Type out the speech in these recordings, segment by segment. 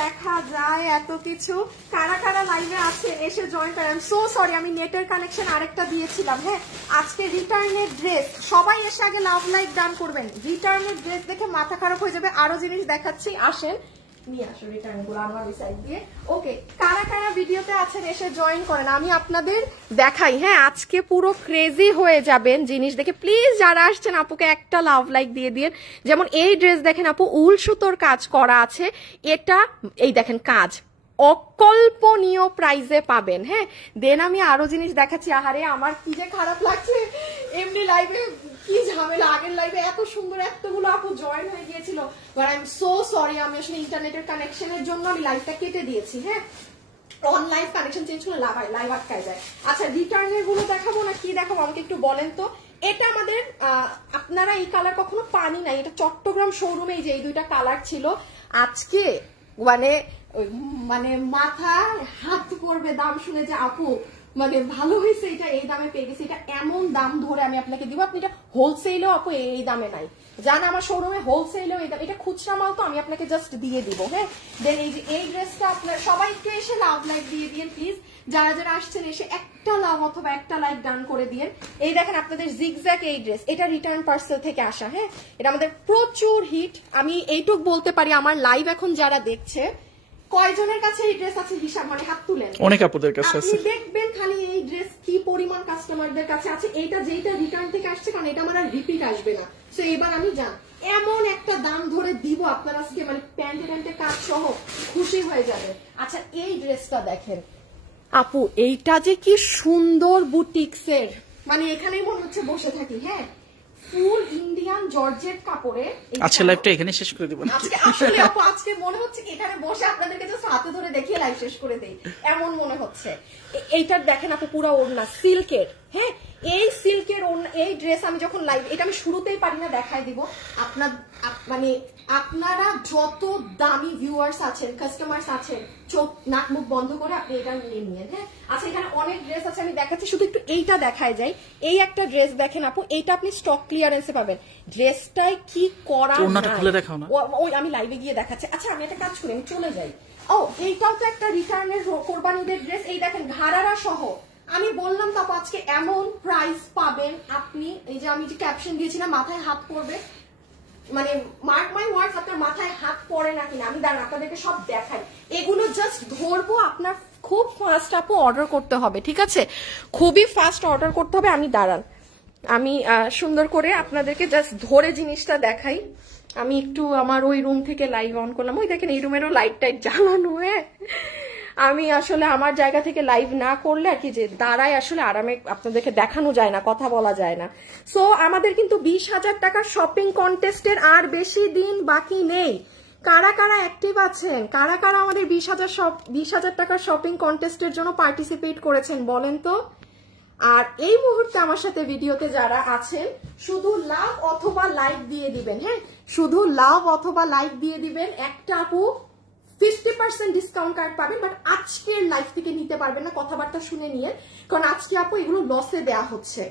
দেখা যায় এত কিছু। কারা কারা লাইভে আছে এসে জয়েন করেন। সো সরি, আমি নেটের কানেকশন আরেকটা দিয়েছিলাম। হ্যাঁ, আজকে রিটার্নের ড্রেস, সবাই এসে আগে লাভ লাইক ডান করবেন। রিটার্নের ড্রেস দেখে মাথা খারাপ হয়ে যাবে। আরো জিনিস দেখাচ্ছি, আসেন নিয়ে আসো রিটার্ন গুলো আমার সাইড দিয়ে। ওকে, কারা কারা ভিডিওতে আছেন এসে জয়েন করেন, আমি আপনাদের দেখাই। হ্যাঁ, আজকে পুরো ক্রেজি হয়ে যাবেন জিনিস দেখে। প্লিজ যারা আসছেন আপুকে একটা লাভ লাইক দিয়ে দিন। যেমন এই ড্রেস দেখেন আপু, উল সুতোর কাজ করা আছে। এটা এই দেখেন কাজ অকল্পনীয় প্রাইজে পাবেন। হ্যাঁ, দেন আমি আরো জিনিস দেখাচ্ছি। আহারে আমার কি যে খারাপ লাগছে, এমনি লাইভে কি ঝামেলা। আগের লাইভে এত সুন্দর এতগুলো আপু জয়েন হয়ে গিয়েছিল, but I am so sorry, আমি আসলে ইন্টারনেটের কানেকশনের জন্য আমি লাইভটা কেটে দিয়েছি। হ্যাঁ, অনলাইন কানেকশন চেঞ্জ করলে লাইভ আটকায় যায়। আচ্ছা, রিটার্নের গুলো দেখাবো না কি দেখাবো আমাকে একটু বলেন তো। এটা আমাদের আপনারা এই কালার কখনো পানি নাই, এটা চট্টগ্রাম শোরুমে যে এই দুইটা কালার ছিল। আজকে মানে মানে মাথায় হাত করবে দাম শুনে যে আপু মানে ভালো হয়েছে, এটা এই দামে পেয়ে গেছে। এটা এমন দাম ধরে আমি আপনাকে দিব, আপনি এটা হোলসেলেও আপু এই দামে নাই। জান আমার শোরুমে হোলসেলেও এই দাম, এটা খুচরা মাল তো আমি আপনাকে জাস্ট দিয়ে দিব। হ্যাঁ, দেন এই যে এই ড্রেসটা আপনার সবাই একটু এসে লাভ লাইক দিয়ে দিন প্লিজ। যারা যারা আসছেন এসে একটা লাভ অথবা একটা লাইক ডান করে দিন। এই দেখেন আপনাদের জিগজ্যাগ এই ড্রেস, এটা রিটার্ন পার্সেল থেকে আসা। হ্যাঁ, এটা আমাদের প্রচুর হিট। আমি এইটুক বলতে পারি, আমার লাইভ এখন যারা দেখছে কয়জনের কাছে এই ড্রেস আছে হিসাব মানে হাত তুলেন। অনেক আপুদের কাছে আছে। আপনি দেখবেন খালি এই ড্রেস কি পরিমাণ কাস্টমারদের কাছে আছে। এইটা যেটা রিটার্ন থেকে আসছে, কারণ এটা আমার আর রিপিট আসবে না। সো এবার আমি এমন একটা দাম ধরে দিব আপনারা আজকে মানে প্যান্টে কাজ সহ খুশি হয়ে যাবে। আচ্ছা, এই ড্রেসটা দেখেন আপু, এইটা যে কি সুন্দর বুটিক্সের, মানে এখানেই মনে হচ্ছে বসে থাকি। হ্যাঁ, ফুল ইন্ডিয়ান জর্জেট কাপড়ে। আজকে লাইভটা এখানে শেষ করে দিব। আজকে আসলে আপু আজকে মনে হচ্ছে এখানে বসে আপনাদেরকে জাস্ট হাতে ধরে দেখিয়ে লাইভ শেষ করে দেই, এমন মনে হচ্ছে। এইটার দেখেন আপু পুরো ওড়না সিল্কের। হ্যাঁ, এই সিল্কের ওড়না, এই ড্রেস আমি যখন লাইভ, এটা আমি শুরুতেই পারি না দেখায় দিব। আপনার মানে আপনারা যত দামি ভিউয়ার্স আছেন, কাস্টমার্স আছেন, চোখ নাক মুখ বন্ধ করে আপনি এটা নিয়ে নিন। হ্যাঁ, আচ্ছা এখানে অনেক ড্রেস আছে, আমি দেখাচ্ছি, শুধু একটু এইটা দেখায় যায়। এই একটা ড্রেস দেখেন আপু, এইটা আপনি স্টক ক্লিয়ারেন্সে পাবেন। ড্রেসটাই কি করা, ওড়নাটা খুলে দেখাও না। ওই আমি লাইভে গিয়ে দেখাচ্ছি। আচ্ছা, আমি একটা কাজ করি, আমি চলে যাই। ও, এইটাও তো একটা রিটার্নের কোরবানিদের ড্রেস। এই দেখেন ঘাড়ারা সহ। আমি বললাম তো আজকে এমন প্রাইস পাবেন আপনি, এই যে আমি যে ক্যাপশন দিয়েছিলাম মাথায় হাত পড়বে, মানে মার্ক মাই ওয়ার্ডস, আপনার মাথায় হাত পড়ে না কিনা আমি দাঁড়ান আপনাদেরকে সব দেখাই। এগুলো জাস্ট ধরবো, আপনার খুব ফাস্ট আপু অর্ডার করতে হবে। ঠিক আছে, খুবই ফাস্ট অর্ডার করতে হবে। আমি দাঁড়ান, আমি সুন্দর করে আপনাদেরকে জাস্ট ধরে জিনিসটা দেখাই। আমি একটু আমার ওই রুম থেকে লাইভ অন করলাম। ওই দেখেন এই রুমেরও লাইট টাইট জ্বালানো। হ্যাঁ, আমি আসলে আমার জায়গা থেকে লাইভ না করলে আর কি যে দাঁড়ায় আসলে আরামে আপনাদেরকে দেখানো যায় না, কথা বলা যায় না। সো আমাদের কিন্তু 20,000 টাকার শপিং কন্টেস্টের আর বেশি দিন বাকি নেই। কারা কারা অ্যাক্টিভ আছেন, কারা কারা আমাদের 20,000 টাকার শপিং কন্টেস্টের জন্য পার্টিসিপেট করেছেন বলেন তো। আর এই মুহূর্তে আমার সাথে ভিডিওতে যারা আছেন শুধু লাভ অথবা লাইক দিয়ে দিবেন। হ্যাঁ, শুধু লাভ অথবা লাইক দিয়ে দিবেন। একটা আপু 50% ডিসকাউন্ট কার্ড পাবেন, বাট আজকের লাইভ থেকে নিতে পারবেন না, কথাবার্তা শুনে নিয়ে, কারণ আজকে আপু এগুলো লসে দেয়া হচ্ছে।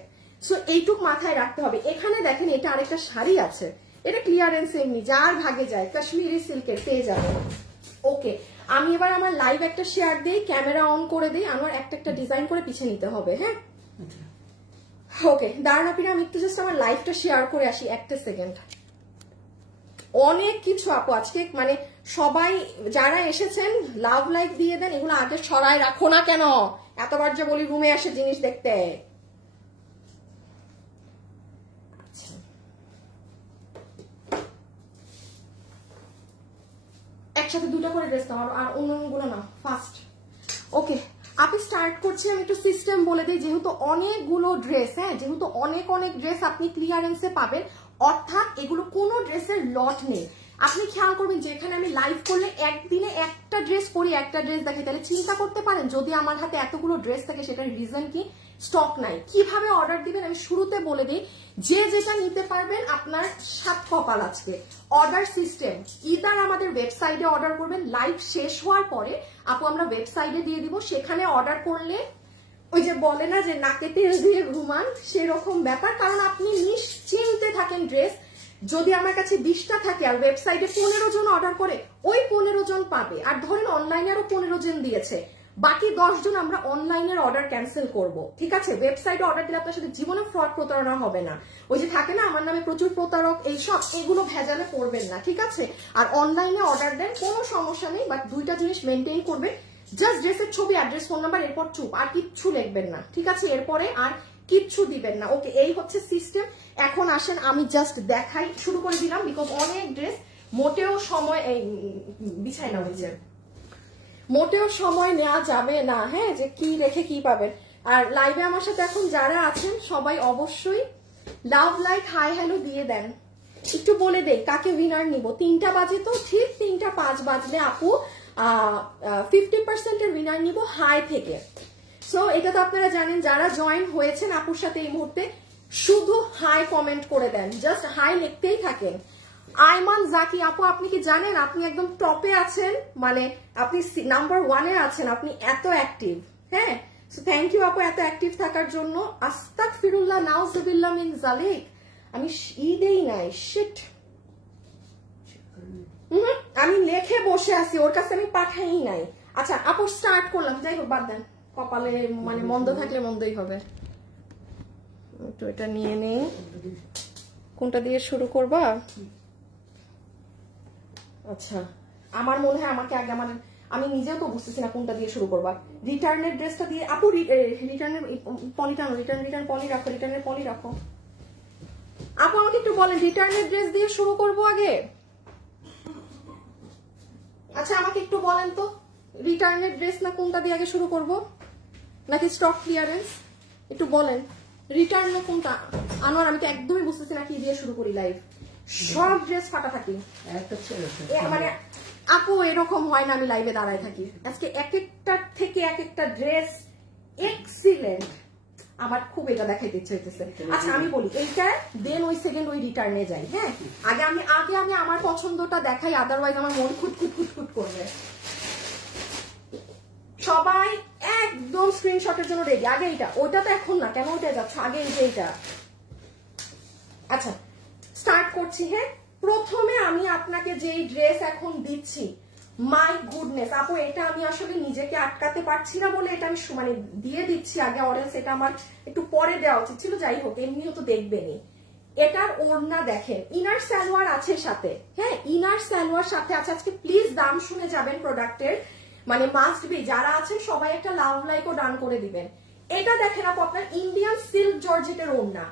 সো এইটুক মাথায় রাখতে হবে। এখানে দেখেন এটা আরেকটা শাড়ি আছে, এটা ক্লিয়ারেন্স এমনি যার ভাগে যায়, কাশ্মীরি সিল্কের পেয়ে যাবেন। ওকে, আমি এবার আমার লাইভ একটা শেয়ার দিই, ক্যামেরা অন করে দিই, আমার একটা একটা ডিজাইন করে পিছিয়ে নিতে হবে। হ্যাঁ, ওকে দাঁড়ান আপনি, আমি একটু জাস্ট আমার লাইভটা শেয়ার করে আসি একটা সেকেন্ড। অনেক কিছু আপু আজকে, মানে সবাই যারা এসেছেন লাভ লাইক দিয়ে দেন। এগুলো আগে ছড়ায় রাখো না কেন, এতবার যে বলি রুমে আসে জিনিস দেখতে। একসাথে দুটো করে ড্রেস নাও, আর অন্যগুলো না ফার্স্ট। ওকে, আপনি স্টার্ট করছি, আমি একটু সিস্টেম বলে দিই। যেহেতু অনেকগুলো ড্রেস, হ্যাঁ যেহেতু অনেক ড্রেস আপনি ক্লিয়ারেন্সে পাবেন, অর্থাৎ এগুলো কোনো ড্রেসের লট নেই। আপনি খেয়াল করবেন যে এখানে আমি লাইভ করলে একদিনে একটা ড্রেস পরি, একটা ড্রেস দেখি, তাহলে চিন্তা করতে পারেন যদি আমার হাতে এতগুলো ড্রেস থাকে সেটার রিজন কি, স্টক নাই। কিভাবে অর্ডার দিবেন আমি শুরুতে বলে দিই। যে যেটা নিতে পারবেন আপনার 7 কপাল আজকে। অর্ডার সিস্টেম, ইদার আমাদের ওয়েবসাইটে অর্ডার করবেন, লাইভ শেষ হওয়ার পরে আপু আমরা ওয়েবসাইটে দিয়ে দিব। সেখানে অর্ডার করলে ওই যে বলে না যে নাকে তেল দিয়ে ঘুমান, সেরকম ব্যাপার। কারণ আপনি নিশ্চিন্তে থাকেন ড্রেস যদি আমার কাছে 20টা থাকে আর ওয়েবসাইটে 15 জন অর্ডার করে, ওই 15 জন পাবে। আর ধরেন অনলাইনে আরো 15 জন দিয়েছে, বাকি 10 জন আমরা অনলাইনের অর্ডার ক্যান্সেল করব, ঠিক আছে? ওয়েবসাইটে অর্ডার দিলে আপনার সাথে জীবনে ফ্রড প্রতারণা হবে না। ওই যে থাকে না আমার নামে প্রচুর প্রতারক, এইসব এগুলো ভেজালে পড়বেন না, ঠিক আছে? আর অনলাইনে অর্ডার দেন, কোনো সমস্যা নেই, বাট 2টা জিনিস মেনটেন করবে, জাস্ট ড্রেসের ছবি, অ্যাড্রেস, ফোন নাম্বার, এরপর চুপ, আর কিচ্ছু লিখবেন না, ঠিক আছে? এরপরে আর কিচ্ছু দিবেন না। ওকে, এই হচ্ছে সিস্টেম। এখন আসেন আমি জাস্ট দেখাই, শুরু করে দিলাম, বিকজ অনেক ড্রেস মোটেও সময় বিছাই না হয়েছে, মোটেও সময় নেওয়া যাবে না, হ্যাঁ, যে কি রেখে কি পাবেন। আর লাইভে আমার সাথে এখন যারা আছেন সবাই অবশ্যই লাভ লাইক হাই হ্যালো দিয়ে দেন। একটু বলে দেই কাকে উইনার নিব। 3টা বাজে তো, ঠিক 3টা 5 বাজলে আপু 50% এর উইনার নিব হাই থেকে। সো এটা তো আপনারা জানেন, যারা জয়েন হয়েছেন আপুর সাথে এই মুহূর্তে শুধু হাই কমেন্ট করে দেন, জাস্ট হাই লিখতেই থাকেন। আইমান জাকি আপু, আপনি কি জানেন আপনি একদম টপে আছেন, মানে আপনি নাম্বার 1-এ আছেন, আপনি এত অ্যাক্টিভ। হ্যাঁ, সো থ্যাংক ইউ আপু এত অ্যাক্টিভ থাকার জন্য। আস্তাগফিরুল্লাহ নাউজুবিল্লাহ মিন জালিক, আমি দেই নাই, শিট, আমি লেখে বসে আছি, ওর কাছে আমি পাঠাই নাই। আচ্ছা আপু স্টার্ট করলাম, যাই হোক বাদ দেন, কপালে মানে মন্দ থাকলে মন্দই হবে। একটু এটা নিয়ে নেই, কোনটা দিয়ে শুরু করবা? আচ্ছা, আমার মনে হয় আমাকে আগে আমি নিজেও তো বুঝতেছি না কোনটা দিয়ে শুরু করবা। রিটার্নের ড্রেসটা দিয়ে আপু, রিটার্নের পলিটা, রিটার্ন পলি রাখো, রিটার্নের পলি রাখো। আপু আমাকে একটু বলেন রিটার্নের ড্রেস দিয়ে শুরু করব আগে? আচ্ছা আমাকে একটু বলেন তো, রিটার্নের ড্রেস না কোনটা দিয়ে আগে শুরু করব, নাকি স্টক ক্লিয়ারেন্স? একটু বলেন রিটার্ন না কোনটা? আনোয়ার আমি তো একদমই বুঝতেছি না কি দিয়ে শুরু করি লাইভ, সব ড্রেস ফাটা থাকি। মানে আপু এরকম হয় না, আমি লাইভে দাঁড়ায় থাকি। আজকে এক একটা থেকে এক একটা ড্রেস এক্সিলেন্ট, আমার খুব এটা দেখাইতে ইচ্ছে হইতেছে। আচ্ছা আমি বলি এইটা দেন ওই সেকেন্ড ওই রিটার্নে যাই। হ্যাঁ, আগে আমি আমার পছন্দটা দেখাই, আদারওয়াইজ আমার মন খুঁত করবে। সবাই একদম স্ক্রিনশটের জন্য রেডি। আগে এইটা, ওইটা তো এখন না, কেন ওইটা যাচ্ছ, আগে এইটা। আচ্ছা স্টার্ট করছি। হ্যাঁ, প্রথমে আমি আপনাকে যেই ড্রেস এখন দিচ্ছি, মাই গুডনেস আপু, এটা আমি আসলে নিজেকে আটকাতে পারছি না বলে এটা আমি মানে দিয়ে দিচ্ছি আগে, অরেন্স এটা আমার একটু পরে দেওয়া উচিত ছিল, যাই হোক এমনিও তো দেখবেনি। এটার ওড়না দেখেন, ইনার সালোয়ার আছে সাথে। হ্যাঁ, ইনার সালোয়ার সাথে আছে। আজকে প্লিজ দাম শুনে যাবেন প্রোডাক্টের, মানে মাস্ট বি যারা আছেন সবাই একটা লাভ লাইক ও ডান করে দিবেন। এটা দেখেন আপু, আপনার ইন্ডিয়ান সিল্ক জর্জেটের ওড়না,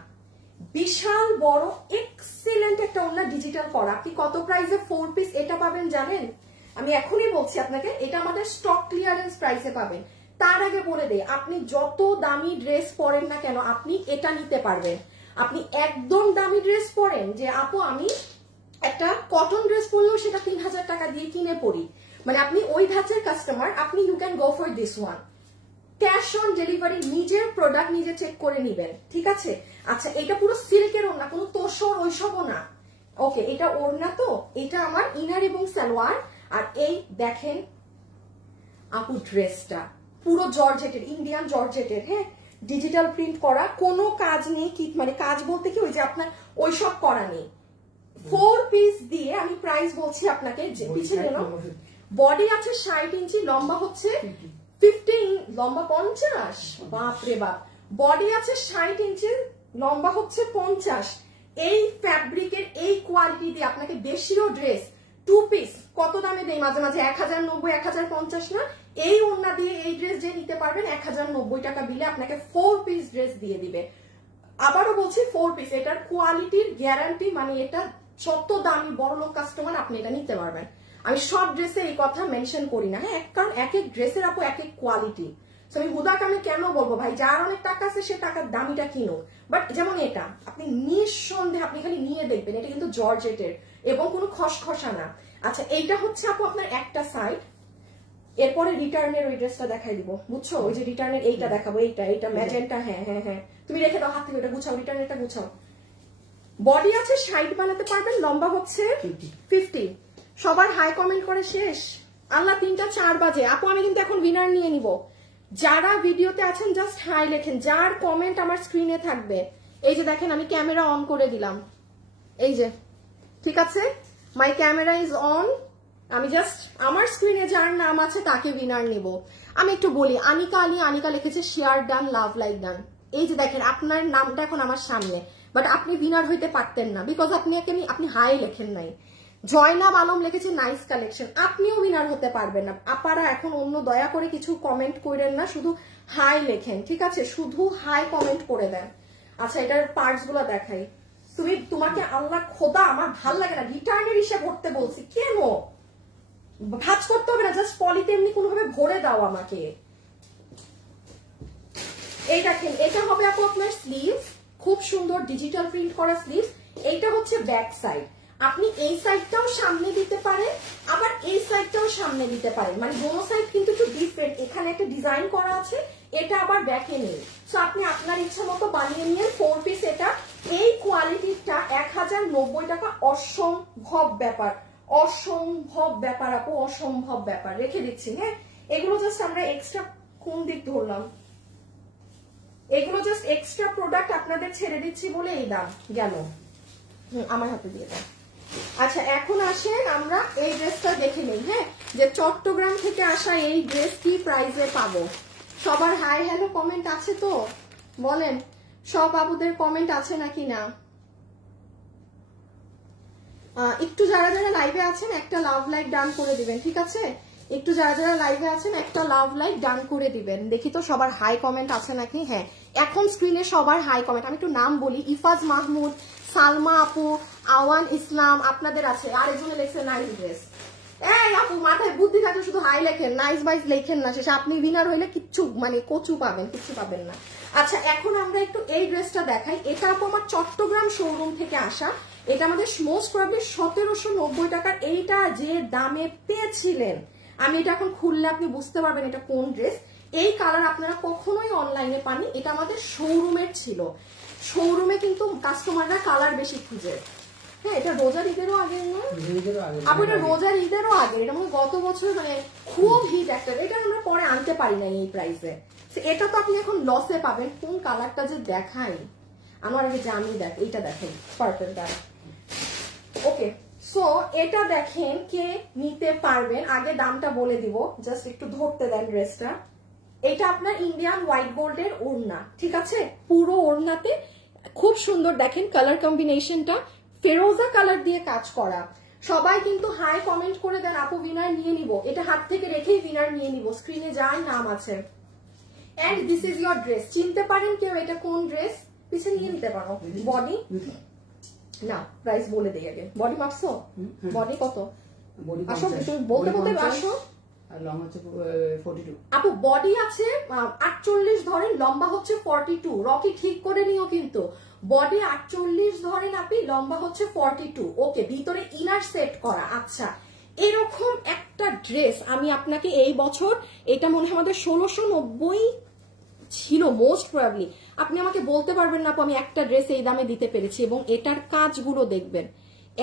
বিশাল বড় এক্সিলেন্ট একটা ওড়না, ডিজিটাল করা। আপনি কত প্রাইসে 4 পিস এটা পাবেন জানেন? আমি এখনই বলছি আপনাকে, এটা আমাদের স্টক ক্লিয়ারেন্স প্রাইসে পাবেন। তার আগে বলে দেই, আপনি যত দামি ড্রেস পরেন না কেন আপনি এটা নিতে পারবেন। আপনি একদম দামি ড্রেস পরেন, যে আপু আমি একটা কটন ড্রেস পরলেও সেটা 3000 টাকা দিয়ে কিনে পরি, মানে আপনি ওই ধাঁচের কাস্টমার, আপনি you can go for this one. Cash on delivery, নিজের প্রোডাক্ট নিজে চেক করে নিবেন, ঠিক আছে? আচ্ছা এটা পুরো সিল্কের ওড়না, কোনো তোষর ওইসবও না। ওকে, এটা ওড়না তো, এটা আমার ইনার এবং সালোয়ার। আর এই দেখেন আপু ড্রেসটা পুরো জর্জেটের, ইন্ডিয়ান জর্জেটের। হ্যাঁ, ডিজিটাল প্রিন্ট করা, কোনো কাজ নেই, কি মানে কাজ বলতে কি ওই যে আপনার ওইসব করা নেই। 4 পিস দিয়ে আমি প্রাইস বলছি আপনাকে, পিছিয়ে গেল। বডি আছে 60 ইঞ্চি, লম্বা হচ্ছে 15, লম্বা 50, বাপরে বাপ। বডি আছে 60 ইঞ্চি, লম্বা হচ্ছে 50। এই ফ্যাব্রিকের এই কোয়ালিটি দিয়ে আপনাকে বেশিরও ড্রেস 2 পিস কত দামে দেই মাঝে মাঝে, 1090, 1050 না। এই ওড়না দিয়ে এই ড্রেস যে নিতে পারবেন 1090 টাকা বিলে আপনাকে 4 পিস ড্রেস দিয়ে দিবে। আবারও বলছি 4 পিস, এটার কোয়ালিটির গ্যারান্টি, মানে এটা যত দামি বড় লোক কাস্টমার আপনি এটা নিতে পারবেন। আমি সব ড্রেসে এই কথা মেনশন করি না, হ্যাঁ, কারণ এক এক ড্রেসের আপু এক এক কোয়ালিটি। আমি হুদাকে আমি কেন বলবো ভাই, যার অনেক টাকা আছে সে টাকার দামিটা কিনো, বাট যেমন এটা আপনি নিঃসন্দেহে আপনি খালি নিয়ে দেখবেন, এটা কিন্তু জর্জেটের এবং কোনো খসখসা না। আচ্ছা এইটা হচ্ছে আপু আপনার একটা সাইড, এরপরে রিটার্নের ওই ড্রেসটা দেখাই দিব, বুঝছো? ওই যে রিটার্নের এইটা দেখাবো, এইটা ম্যাজেন্টা। হ্যাঁ হ্যাঁ হ্যাঁ, তুমি রেখে দাও হাত থেকে, ওটা গুছাও, রিটার্নেরটা গুছাও। বডি আছে 60 বানাতে পারবেন, লম্বা হচ্ছে 50। সবার হাই কমেন্ট করে শেষ, আল্লাহ 3টা 4 বাজে। আপু আমি কিন্তু এখন উইনার নিয়ে নিব। যারা ভিডিওতে আছেন জাস্ট হাই লেখেন, যার কমেন্ট আমার স্ক্রিনে থাকবে। এই যে দেখেন আমি ক্যামেরা অন করে দিলাম, এই যে ঠিক আছে, মাই ক্যামেরা ইজ অন। আমি জাস্ট আমার স্ক্রিনে যার নাম আছে তাকে উইনার নিব। আমি একটু বলি, আনিকা আলী, আনিকা লিখেছে share done, love like done. এই যে দেখেন আপনার নামটা এখন আমার সামনে, বাট আপনি উইনার হইতে পারতেন না বিকজ আপনি হাই লেখেন নাই। জয়নাব আলম লিখেছে নাইস কালেকশন, আপনিও উইনার হতে পারবেন না। আপারা এখন অন্য দয়া করে কিছু কমেন্ট করেন না, শুধু হাই লেখেন, ঠিক আছে, শুধু হাই কমেন্ট করে দেন। আচ্ছা এটার পার্টস গুলো দেখাই। তোমাকে আল্লাহ খোদা, আমার ভাল লাগে না রিটার্নের হিসাব করতে বলছি, কেন ভাঁজ করতে হবে না, জাস্ট পলিতে এমনি কোনোভাবে ভরে দাও আমাকে। এই দেখেন, এটা হবে আপু আপনার স্লিভ, খুব সুন্দর ডিজিটাল প্রিন্ট করা স্লিভ। এইটা হচ্ছে ব্যাক সাইড, আপনি এই সাইডটাও সামনে দিতে পারেন, আবার এই সাইডটাও সামনে দিতে পারেন, মানে দোনো সাইড কিন্তু একটু ডিফারেন্ট। এখানে একটা ডিজাইন করা আছে, এটা আবার ব্যাকে নেই। সো আপনি আপনার ইচ্ছা মতো বানিয়ে নিয়ে 4 পিস। এটা এই কোয়ালিটিটা 1090 টাকা, অসম্ভব ব্যাপার, অসম্ভব ব্যাপার আপু, অসম্ভব ব্যাপার। রেখে দিচ্ছি, হ্যাঁ এগুলো জাস্ট আমরা এক্সট্রা, কোন দিক ধরলাম, এগুলো জাস্ট এক্সট্রা প্রোডাক্ট আপনাদের ছেড়ে দিচ্ছি বলে এই দাম গেল। আমার হাতে দিয়ে দাও। আচ্ছা এখন আসেন আমরা এই ড্রেসটা দেখে নিই, হ্যাঁ, যে চট্টগ্রাম থেকে আসা এই ড্রেস কি প্রাইসে পাবো। সবার হাই হ্যালো কমেন্ট আছে তো বলেন, সব বাবুদের কমেন্ট আছে নাকি না? একটু যারা যারা লাইভে আছেন একটা লাভ লাইক ডান করে দিবেন, ঠিক আছে, একটু যারা যারা লাইভে আছেন একটা লাভ লাইক ডান করে দিবেন। দেখি তো সবার হাই কমেন্ট আছে নাকি। হ্যাঁ এখন স্ক্রিনে সবার হাই কমেন্ট। আমি একটু নাম বলি, ইফাজ মাহমুদ, সালমা আপু, আওয়ান ইসলাম, আপনাদের আছে। আরেকজনে লেখছে নাইস ড্রেস। এই আপু মাথায় বুদ্ধি থাকলে শুধু হাই লেখেন, নাইস বাইস লেখেন না, শেষে আপনি উইনার হইলে কিচ্ছু মানে কচু পাবেন, কিচ্ছু পাবেন না। আচ্ছা এখন আমরা একটু এই ড্রেসটা দেখাই। এটা আপু আমার চট্টগ্রাম শোরুম থেকে আসা, এটা আমাদের মোস্ট প্রবাবলি 1790 টাকার। এইটা যে দামে পেয়েছিলেন, আমি এটা এখন খুললে আপনি বুঝতে পারবেন এটা কোন ড্রেস। এই কালার আপনারা কখনোই অনলাইনে পাননি, এটা আমাদের শোরুমের ছিল। শোরুমে কিন্তু কাস্টমাররা কালার বেশি খুঁজে। হ্যাঁ এটা রোজার ঈদেরও আগে না আপু, এটা রোজার ঈদেরও আগে, এটা মানে গত বছর মানে খুব হিট একটা। এটা আমরা পরে আনতে পারি না এই প্রাইসে। এটা তো আপনি এখন লসে পাবেন। কোন কালারটা যে দেখাই আমার আগে জানি, দেখ এইটা দেখেন পার্পলটা। ওকে সো এটা দেখেন কে নিতে পারবেন, আগে দামটা বলে দিব, জাস্ট একটু ধরতে দেন ড্রেসটা। এটা আপনার ইন্ডিয়ান হোয়াইট গোল্ডের ওড়না, ঠিক আছে, পুরো ওড়নাতে খুব সুন্দর দেখেন কালার কম্বিনেশনটা, ফেরোজা কালার দিয়ে কাজ করা। সবাই কিন্তু হাই কমেন্ট করে দেন আপু উইনার নিয়ে নিব, এটা হাত থেকে রেখেই উইনার নিয়ে নিব, স্ক্রিনে যার নাম আছে। And this is your dress, চিনতে পারেন কেউ এটা কোন ড্রেস, পিছনে নিয়ে নিতে পারো। বডি না, প্রাইস বলে দেই আগে। বডি মাপছো? বডি কত? আসো তুমি বলতে বলতে আসো। আপু বডি আছে 48 ধরেন, লম্বা হচ্ছে 42। রকি ঠিক করে নিও কিন্তু, বডি 48 ধরেন আপনি, লম্বা হচ্ছে 42। ওকে ভিতরে ইনার সেট করা। আচ্ছা এরকম একটা ড্রেস আমি আপনাকে এই বছর, এটা মনে হয় আমাদের 1690 ছিল মোস্ট প্রবাবলি। আপনি আমাকে বলতে পারবেন না আপু আমি একটা ড্রেস এই দামে দিতে পেরেছি। এবং এটার কাজগুলো দেখবেন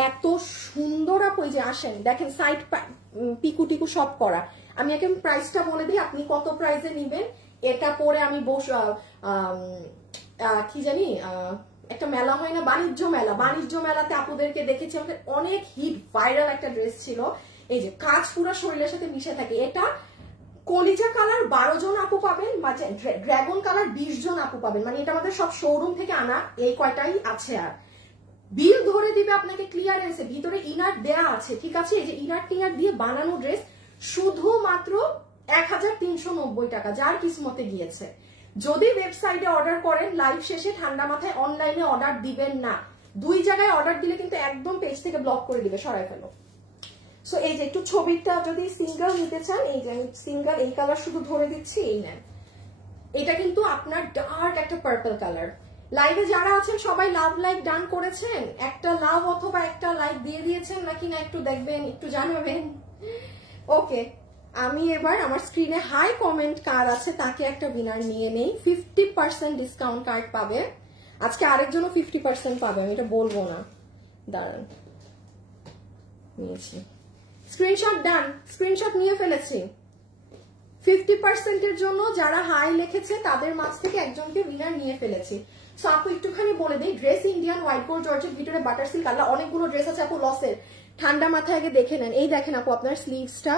এত সুন্দর আপু, যে আসেন দেখেন সাইড পিকু টিকু সব করা। আমি এখন প্রাইসটা বলে দিই, আপনি কত প্রাইসে নিবেন। এটা পরে আমি কি জানি একটা মেলা হয় না, বাণিজ্য মেলা, বাণিজ্য মেলাতে আপুদেরকে দেখেছি, আমাদের অনেক হিট ভাইরাল একটা ড্রেস ছিল। এই যে কাজ পুরো শরীরের সাথে মিশে থাকে। এটা কলিজা কালার 12 জন আপু পাবেন, ড্রাগন কালার 20 জন আপু পাবেন। মানে এটা আমাদের সব শোরুম থেকে আনা, এই কয়টাই আছে। আর বিল ধরে দিবে আপনাকে ক্লিয়ারেন্সে, ভিতরে ইনার দেয়া আছে, ঠিক আছে। এই যে ইনার টিনার দিয়ে বানানো ড্রেস শুধুমাত্র 1390 টাকা, যার কিসমতে গিয়েছে। যদি ওয়েবসাইটে অর্ডার করেন লাইভ শেষে ঠান্ডা মাথায় অনলাইনে অর্ডার দিবেন না। 2 জায়গায় অর্ডার দিলে কিন্তু একদম পেজ থেকে ব্লক করে দিবে, সরাই ফেলো। সো এই যে একটু ছবিটা যদি সিঙ্গেল নিতে চান, এই যে আমি সিঙ্গেল এই কালার শুধু ধরে দিচ্ছি, এই নেন। এটা কিন্তু আপনার ডার্ক একটা পার্পল কালার। লাইভে যারা আছেন সবাই লাভ লাইক ডান করেছেন, একটা লাভ অথবা একটা লাইক দিয়ে দিয়েছেন নাকি না একটু দেখবেন, একটু জানাবেন। ওকে আমি এবার আমার স্ক্রিনে হাই কমেন্ট কার আছে তাকে একটা উইনার নিয়ে নেই। 50% ডিসকাউন্ট কার্ড পাবে আজকে, আরেকজনও 50% পাবে, আমি এটা বলবো না, দাঁড়ান নিয়েছি। স্ক্রিনশট ডান, স্ক্রিনশট নিয়ে ফেলেছি। 50% এর জন্য যারা হাই লিখেছে তাদের মাঝ থেকে একজনকে উইনার নিয়ে ফেলেছি। সো আপু একটুখানি বলে দিই, dress Indian white gold georgette ভিতরে বাটার সিল্ক আল্লাহ অনেকগুলো ড্রেস আছে আপু লসের, ঠান্ডা মাথায় আগে দেখে নেন। এই দেখেন আপু আপনার স্লিভসটা,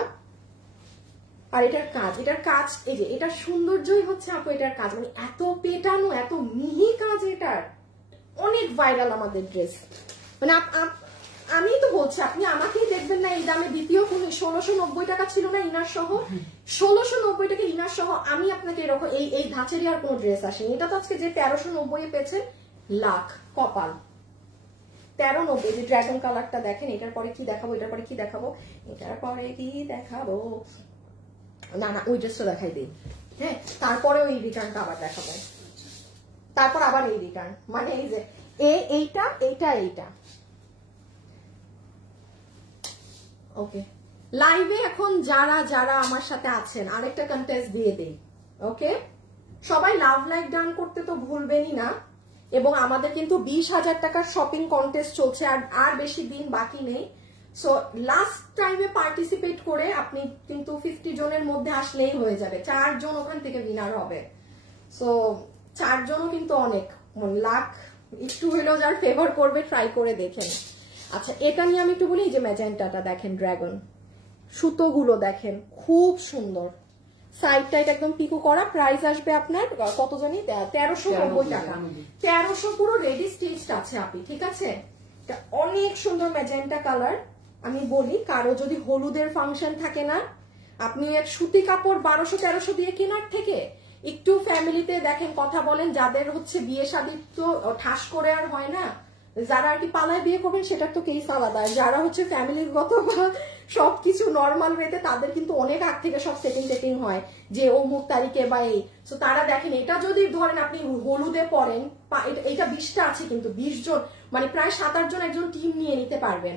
আর এটার কাজ এই যে এটার সৌন্দর্যই হচ্ছে আপু এটার কাজ, মানে এত পেটানো এত মিহি কাজ, এটার অনেক ভাইরাল আমাদের ড্রেস। মানে আমি তো বলছি আপনি আমাকেই দেখবেন না এই দামে, দ্বিতীয় কোন 1690 টাকা ছিল না ইনার সহ, 1690 টাকা ইনার সহ আমি আপনাকে এরকম এই ধাঁচেরই আর কোনো ড্রেস আসেনি। এটা তো আজকে যে 1390 পেয়েছেন লাখ কপাল। 1390 যে ড্রাগন কালারটা দেখেন, এটার পরে কি দেখাবো, এটার পরে কি দেখাবো, এটার পরে কি দেখাবো, না না ওই ড্রেসটা দেখাই দিই, হ্যাঁ তারপরে ওই রিটার্নটা আবার দেখাবো, তারপর আবার এই রিটার্ন, মানে এই যে এইটা এইটা এইটা। ওকে লাইভে এখন যারা যারা আমার সাথে আছেন আরেকটা কন্টেস্ট দিয়ে দেই, ওকে সবাই লাভ লাইক ডান করতে তো ভুলবেনই না। এবং আমাদের কিন্তু 20,000 টাকার শপিং কন্টেস্ট চলছে, আর বেশি দিন বাকি নেই। সো লাস্ট টাইমে পার্টিসিপেট করে আপনি কিন্তু 50 জনের মধ্যে আসলেই হয়ে যাবে, 4 জন ওখান থেকে উইনার হবে। সো 4 জনও কিন্তু অনেক, লাখ একটু হলেও যার ফেভার করবে ট্রাই করে দেখেন। আচ্ছা এটা নিয়ে আমি একটু বলি, এই যে ম্যাজেন্টাটা দেখেন, ড্রাগন সুতোগুলো দেখেন খুব সুন্দর, সাইড টাইট একদম পিকো করা। প্রাইস আসবে আপনার কত জানি 1390 টাকা, 1300 পুরো রেডি স্টিচড আছে আপনি, ঠিক আছে। এটা অনেক সুন্দর ম্যাজেন্টা কালার। আমি বলি কারো যদি হলুদের ফাংশন থাকে না, আপনি এক সুতি কাপড় 1200-1300 দিয়ে কেনার থেকে একটু ফ্যামিলিতে দেখেন কথা বলেন, যাদের হচ্ছে বিয়ে শাদী তো ঠাস করে আর হয় না, যারা আর কি পালায় বিয়ে করবেন সেটার তো কেস আলাদা, যারা হচ্ছে ফ্যামিলিগত বা সবকিছু নর্মাল ওয়েতে তাদের কিন্তু অনেক আগ থেকে সব সেটিং হয় যে অমুক তারিখে বা এই। তো তারা দেখেন এটা যদি ধরেন আপনি হলুদে পরেন, এটা 20টা আছে কিন্তু 20 জন মানে প্রায় 7-8 জন একজন টিম নিয়ে নিতে পারবেন।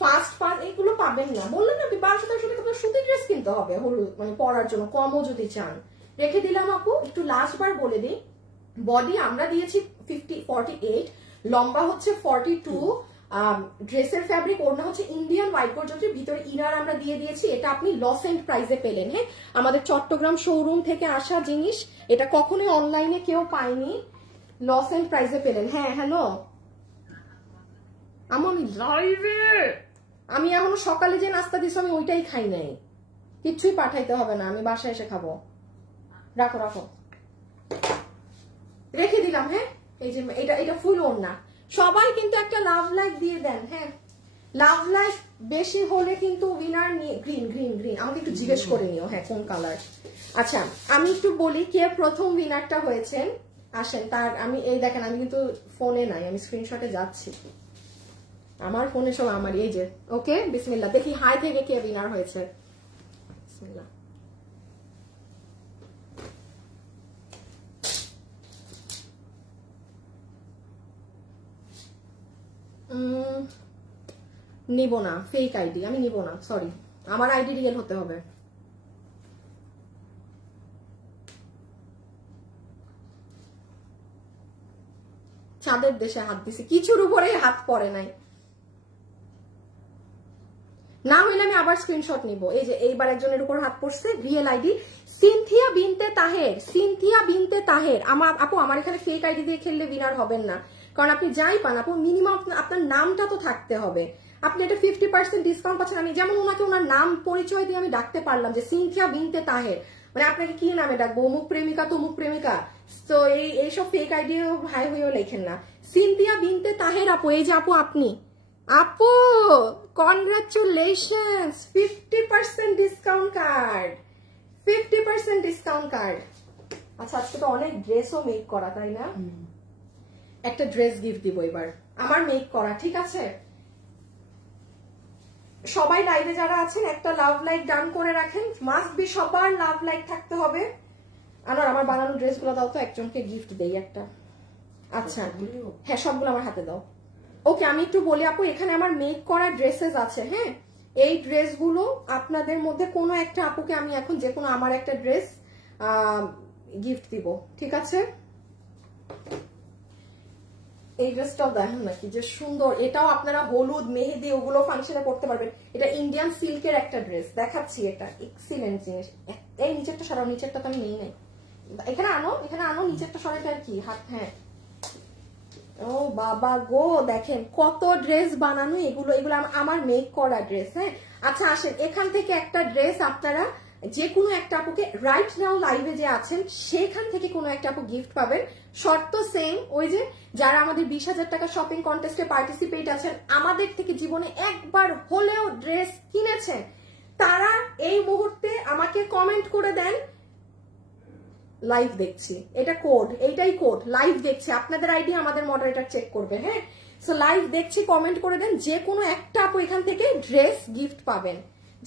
ফার্স্ট এগুলো পাবেন না, বললেন না আপনি 1200-1300 টাকা আপনার সুতি ড্রেস কিনতে হবে হলুদ মানে পরার জন্য, কমও যদি চান। রেখে দিলাম আপু, একটু লাস্ট বার বলে দিই, বডি আমরা দিয়েছি 48, লম্বা হচ্ছে 42, ড্রেসের ফ্যাব্রিক ওড়না হচ্ছে ইন্ডিয়ান হোয়াইট গোল্ড জর্জেট, ভিতরে ইনার আমরা দিয়ে দিয়েছি। এটা আপনি লস এন্ড প্রাইসে পেলেন, হ্যাঁ আমাদের চট্টগ্রাম শোরুম থেকে আসা জিনিস, এটা কখনোই অনলাইনে কেউ পায়নি, লস এন্ড প্রাইসে পেলেন। হ্যাঁ হ্যালো আমি লাইভে, আমি এখনো সকালে যে নাস্তা দিচ্ছি আমি ওইটাই খাই নাই, কিচ্ছুই পাঠাইতে হবে না, আমি বাসায় এসে খাবো। রাখো রাখো, রেখে দিলাম। হ্যাঁ এই যে এটা ফুল ওড়না, সবাই কিন্তু একটা লাভ লাইক দিয়ে দেন। হ্যাঁ লাভ লাইক বেশি হলে কিন্তু উইনার নিয়ে গ্রিন গ্রিন গ্রিন, আমাকে একটু জিজ্ঞেস করে নিও হ্যাঁ কোন কালার। আচ্ছা আমি একটু বলি কে প্রথম উইনারটা হয়েছেন, আসেন তার আমি এই দেখেন, আমি কিন্তু ফোনে নাই, আমি স্ক্রিনশটে যাচ্ছি, আমার ফোনে সব আমার এই যে। ওকে বিসমিল্লাহ, দেখি হাই থেকে কে উইনার হয়েছে। বিসমিল্লাহ, নিব না, ফেক আইডি আমি নিব না, সরি আমার আইডি রিয়েল হতে হবে। চাঁদের দেশে হাত দিছি, কিছুর উপরে হাত পড়ে নাই, না হইলে আমি আবার স্ক্রিনশট নিব। এই যে এইবার একজনের উপর হাত পড়ছে, রিয়েল আইডি সিনথিয়া বিনতে তাহের, সিনথিয়া বিনতে তাহের। আমার আপু আমার এখানে ফেক আইডি দিয়ে খেললে উইনার হবেন না, কারণ আপনি যাই পান আপু মিনিমাম আপনার নামটা তো থাকতে হবে। আপনি এটা 50% ডিসকাউন্ট পাচ্ছেন। আমি যেমন ওনাকে ওনার নাম পরিচয় দিয়ে আমি ডাকতে পারলাম যে সিনথিয়া বিনতে তাহের, মানে আপনাকে কি নামে ডাকবো, অমুক প্রেমিকা তমুক প্রেমিকা, তো এইসব ফেক আইডি হাই হয়েও লেখেন না। সিনথিয়া বিনতে তাহের আপু, এই যে আপু আপনি, আপু congratulations, 50% discount card, 50% discount card. আচ্ছা আজকে তো অনেক ড্রেসও মেক করা তাই না, একটা ড্রেস গিফট দিব এবার আমার মেক করা, ঠিক আছে। সবাই লাইভে যারা আছেন একটা লাভ লাইক ডান করে রাখেন, মাস্ট বি সবার লাভ লাইক থাকতে হবে। আমার বানানো ড্রেসগুলো দাও তো, একজনকে গিফট দেই একটা। আচ্ছা হ্যাঁ সবগুলো আমার হাতে দাও। ওকে আমি একটু বলি আপু, এখানে আমার মেক করা ড্রেসেস আছে, হ্যাঁ এই ড্রেসগুলো আপনাদের মধ্যে কোনো একটা আপুকে আমি এখন যে কোনো আমার একটা ড্রেস গিফট দিব, ঠিক আছে। এই ড্রেসটাও দেখেন নাকি যে সুন্দর, এটাও আপনারা হলুদ মেহেদি ওগুলো ফাংশনে পড়তে পারবেন। এটা ইন্ডিয়ান সিল্কের একটা ড্রেস দেখাচ্ছি, এটা এক্সিলেন্ট জিনিস। এই নিচেরটা সরাও, নিচেরটা তো আমি নেই নাই, এখানে আনো নিচেরটা সরাইটা আর কি হাত, হ্যাঁ ও বাবা গো, দেখেন কত ড্রেস বানানো, এগুলো এগুলো আমার মেক করা ড্রেস। হ্যাঁ, আচ্ছা আসেন এখান থেকে একটা ড্রেস আপনারা যে কোনো একটা আপুকে রাইট নাও লাইভে যে আছেন সেখান থেকে কোনো একটা আপু গিফট পাবেন। শর্ত সেম, ওই যে যারা আমাদের 20,000 টাকা শপিং কন্টেস্টে পার্টিসিপেট আছেন, আমাদের থেকে জীবনে একবার হলেও ড্রেস কিনেছেন, তারা এই মুহূর্তে আমাকে কমেন্ট করে দেন লাইভ দেখছি, এটা কোড, এইটাই কোড, লাইভ দেখছি। আপনাদের আইডি আমাদের মডারেটর চেক করবে। হ্যাঁ, সো লাইভ দেখছি কমেন্ট করে দেন, যে কোনো একটা আপু এখান থেকে ড্রেস গিফট পাবেন।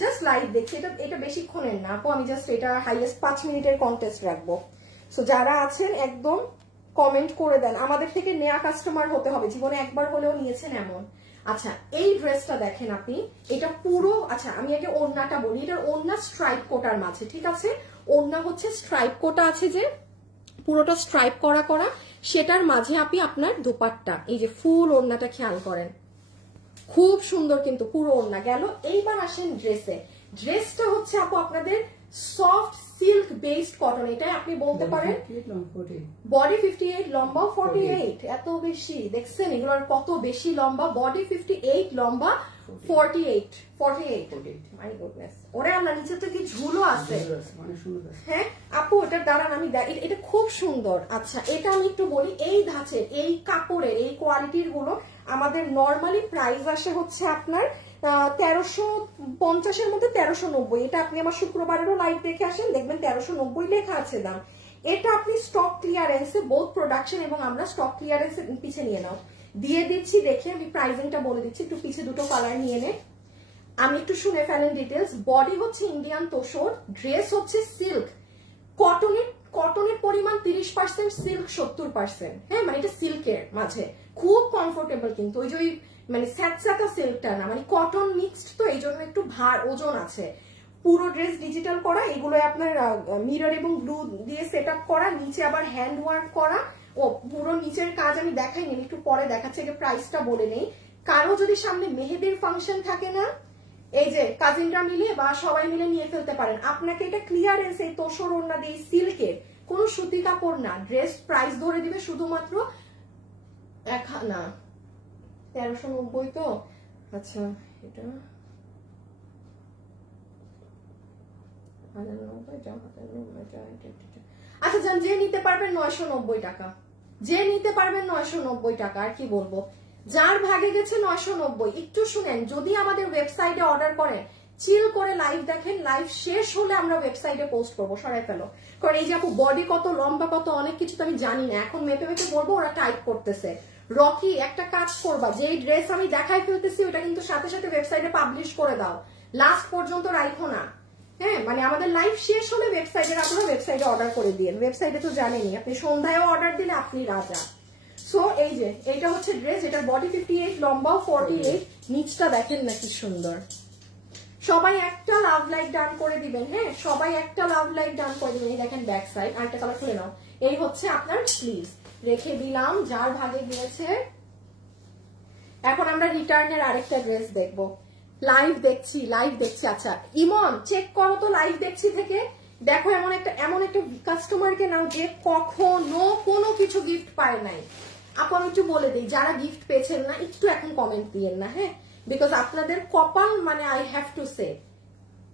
জাস্ট লাইভ দেখছি, এটা বেশিক্ষণের না আপু, আমি জাস্ট এটা হাইয়েস্ট 5 মিনিটের কন্টেস্ট রাখবো। সো যারা আছেন একদম কমেন্ট করে দেন, আমাদের থেকে নেয়া কাস্টমার হতে হবে, জীবনে একবার হলেও নিয়েছেন এমন। আচ্ছা এই ড্রেসটা দেখেন আপনি, এটা পুরো, আচ্ছা আমি আগে ওড়নাটা বলি, এটার ওড়না স্ট্রাইপ কোটার মাঝে, ঠিক আছে, ওড়না হচ্ছে স্ট্রাইপ কোটা আছে যে পুরোটা স্ট্রাইপ করা করা, সেটার মাঝে আপনি আপনার দোপাট্টা, এই যে ফুল ওড়নাটা খেয়াল করেন, খুব সুন্দর কিন্তু পুরো ওড়না গেল। এইবার আসেন ড্রেসে, ড্রেসটা হচ্ছে আপু আপনাদের সফট সিল্ক বেসড কটন, এটাই আপনি বলতে পারেন বডি 58, লম্বা 48, এত বেশি দেখছেন এগুলোর কত বেশি লম্বা, বডি 58, লম্বা 48, মাই গুডনেস, ওরে আমরা নিচে থেকে ঝুলো আছে। হ্যাঁ আপু এটা দাঁড়ান আমি, এটা খুব সুন্দর। আচ্ছা এটা আমি একটু বলি, এই ধাঁচের এই কাপড়ের এই কোয়ালিটির গুলো আমাদের নর্মালি প্রাইস আসে হচ্ছে আপনার 1350 এর মধ্যে 1390, এটা আপনি আমার শুক্রবারেরও লাইভ দেখে আসেন, দেখবেন 1390 লেখা আছে দাম। এটা আপনি স্টক ক্লিয়ারেন্সে, বোথ প্রোডাকশন এবং আমরা স্টক ক্লিয়ারেন্সে পিছে নিয়ে নাও, দিয়ে দিচ্ছি, দেখে আমি প্রাইসিংটা বলে দিচ্ছি, একটু পিছে দুটো কালার নিয়ে নে, আমি একটু শুনে ফেলেন ডিটেলস। বডি হচ্ছে ইন্ডিয়ান তোষর, ড্রেস হচ্ছে সিল্ক, কটনের পরিমাণ 30%, সিল্ক 70%। হ্যাঁ মানে এটা সিল্কের মাঝে খুব কমফোর্টেবল, কিন্তু ওই যে মানে স্যাঁতস্যাঁতা সিল্কটা না, মানে কটন মিক্সড, তো এই জন্য একটু ভার ওজন আছে। পুরো ড্রেস ডিজিটাল করা, এগুলো আপনার মিরর এবং ব্লু দিয়ে সেট আপ করা, নিচে আবার হ্যান্ড ওয়ার্ক করা। ও পুরো নিচের কাজ আমি দেখাইনি, একটু পরে দেখাচ্ছি, আগে প্রাইসটা বলে নেই। কারো যদি সামনে মেহেদির ফাংশন থাকে না, এই যে কাজিনরা মিলে বা সবাই মিলে নিয়ে ফেলতে পারেন, আপনাকে এটা ক্লিয়ারেন্স, এই তোষর ওড়না দিয়ে সিল্কের, কোন সুতি কাপড় না, ড্রেস প্রাইস ধরে দিবে শুধুমাত্র 1390 তো। আচ্ছা এটা 1090, আচ্ছা যান যে নিতে পারবেন 990 টাকা, যে নিতে পারবেন 990 টাকা, আর কি বলবো, যার ভাগে গেছে 990। একটু শুনেন, যদি আমাদের ওয়েবসাইটে অর্ডার করেন, চিল করে লাইভ দেখেন, লাইভ শেষ হলে আমরা ওয়েবসাইটে পোস্ট করবো, সরাই ফেলো, কারণ এই যে আপু বডি কত, লম্বা কত, অনেক কিছু তো আমি জানি না, এখন মেপে মেপে বলবো, ওরা টাইপ করতেছে। রকি একটা কাজ করবা, যেই ড্রেস আমি দেখাই ফেলতেছি ওটা কিন্তু সাথে সাথে ওয়েবসাইটে পাবলিশ করে দাও, লাস্ট পর্যন্ত রাখো না। হ্যাঁ মানে আমাদের লাইভ শেষ হলে ওয়েবসাইটে, আপনারা ওয়েবসাইটে অর্ডার করে দিয়ে, ওয়েবসাইটে তো জানেনি, আপনি সন্ধ্যায়ও অর্ডার দিলে আপনি রাজা। সো এই যে এইটা হচ্ছে ড্রেস, এটার বডি 58, লম্বাও 48, নিচটা দেখেন না কি সুন্দর। সবাই একটা লাভ লাইক ডান করে দিবেন, হ্যাঁ সবাই একটা লাভ লাইক ডান করে দিবেন। এই দেখেন ব্যাক সাইড, আরেকটা কালার খুলে নাও, এই হচ্ছে আপনার স্লিভ, রেখে দিলাম যার ভাগে গিয়েছে। এখন আমরা রিটার্নের আরেকটা ড্রেস দেখবো, লাইভ দেখছি। আচ্ছা ইমন চেক করো তো লাইভ দেখছি থেকে, দেখো এমন একটা কাস্টমারকে নাও যে কখনো কোনো কিছু গিফট পায় নাই। আপু আমি একটু বলে দিই, যারা গিফট পেয়েছেন না একটু এখন কমেন্ট দিয়েন না, হ্যাঁ, বিকজ আপনাদের কপাল, মানে আই হ্যাভ টু সে,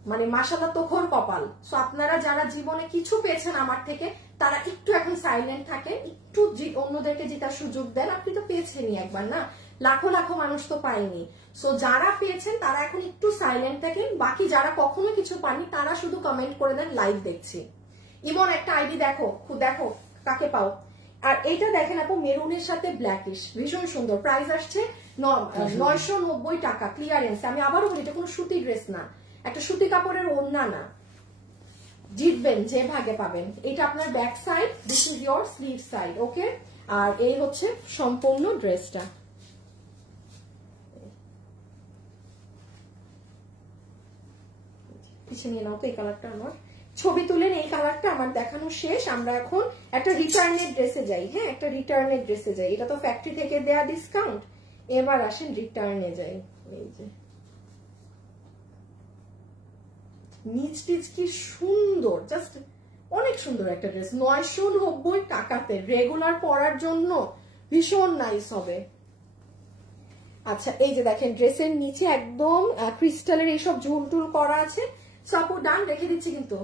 মানে মাশাআল্লাহ তোখর কপাল। সো আপনারা যারা জীবনে কিছু পেয়েছেন আমার থেকে, তারা একটু এখন সাইলেন্ট থাকেন, একটু অন্যদেরকে জেতার সুযোগ দেন। আপনি তো পেয়েছেনই একবার, না লাখো লাখো মানুষ তো পায়নি। সো যারা পেয়েছেন তারা এখন একটু সাইলেন্ট থাকেন, বাকি যারা কখনো কিছু পাননি তারা শুধু কমেন্ট করে দেন লাইভ দেখছি। ইমন একটা আইডি দেখো, দেখো কাকে পাও। আর এইটা দেখেন আপু, মেরুনের সাথে ব্ল্যাকিশ, ভীষণ সুন্দর, প্রাইস আসছে 990 টাকা ক্লিয়ারেন্স। আমি আবারও বলি, এটা কোনো সুতি ড্রেস না, একটা সুতি কাপড়ের ওড়না না, জিতবেন যে ভাগে পাবেন। এটা আপনার back side, this is your sleeve side, okay. আর এই হচ্ছে সম্পূর্ণ ড্রেসটা। পিছিয়ে নিয়ে নাও তো, এই কালারটা আমার, ছবি তুলেন, এই কালারটা আমার দেখানো শেষ। আমরা এখন একটা রিটার্নের ড্রেসে যাই, হ্যাঁ একটা রিটার্নের ড্রেসে যাই, এটা তো ফ্যাক্টরি থেকে দেয়া ডিসকাউন্ট। এবার আসেন রিটার্নে যাই। এই যে নিচ টিচ কি সুন্দর, জাস্ট অনেক সুন্দর একটা ড্রেস, 990 টাকাতে রেগুলার পরার জন্য ভীষণ নাইস হবে। আচ্ছা এই যে দেখেন ড্রেসের নিচে একদম ক্রিস্টালের এইসব ঝুল টুল করা আছে। সাপোর্ট ডান রেখে দিচ্ছি, কিন্তু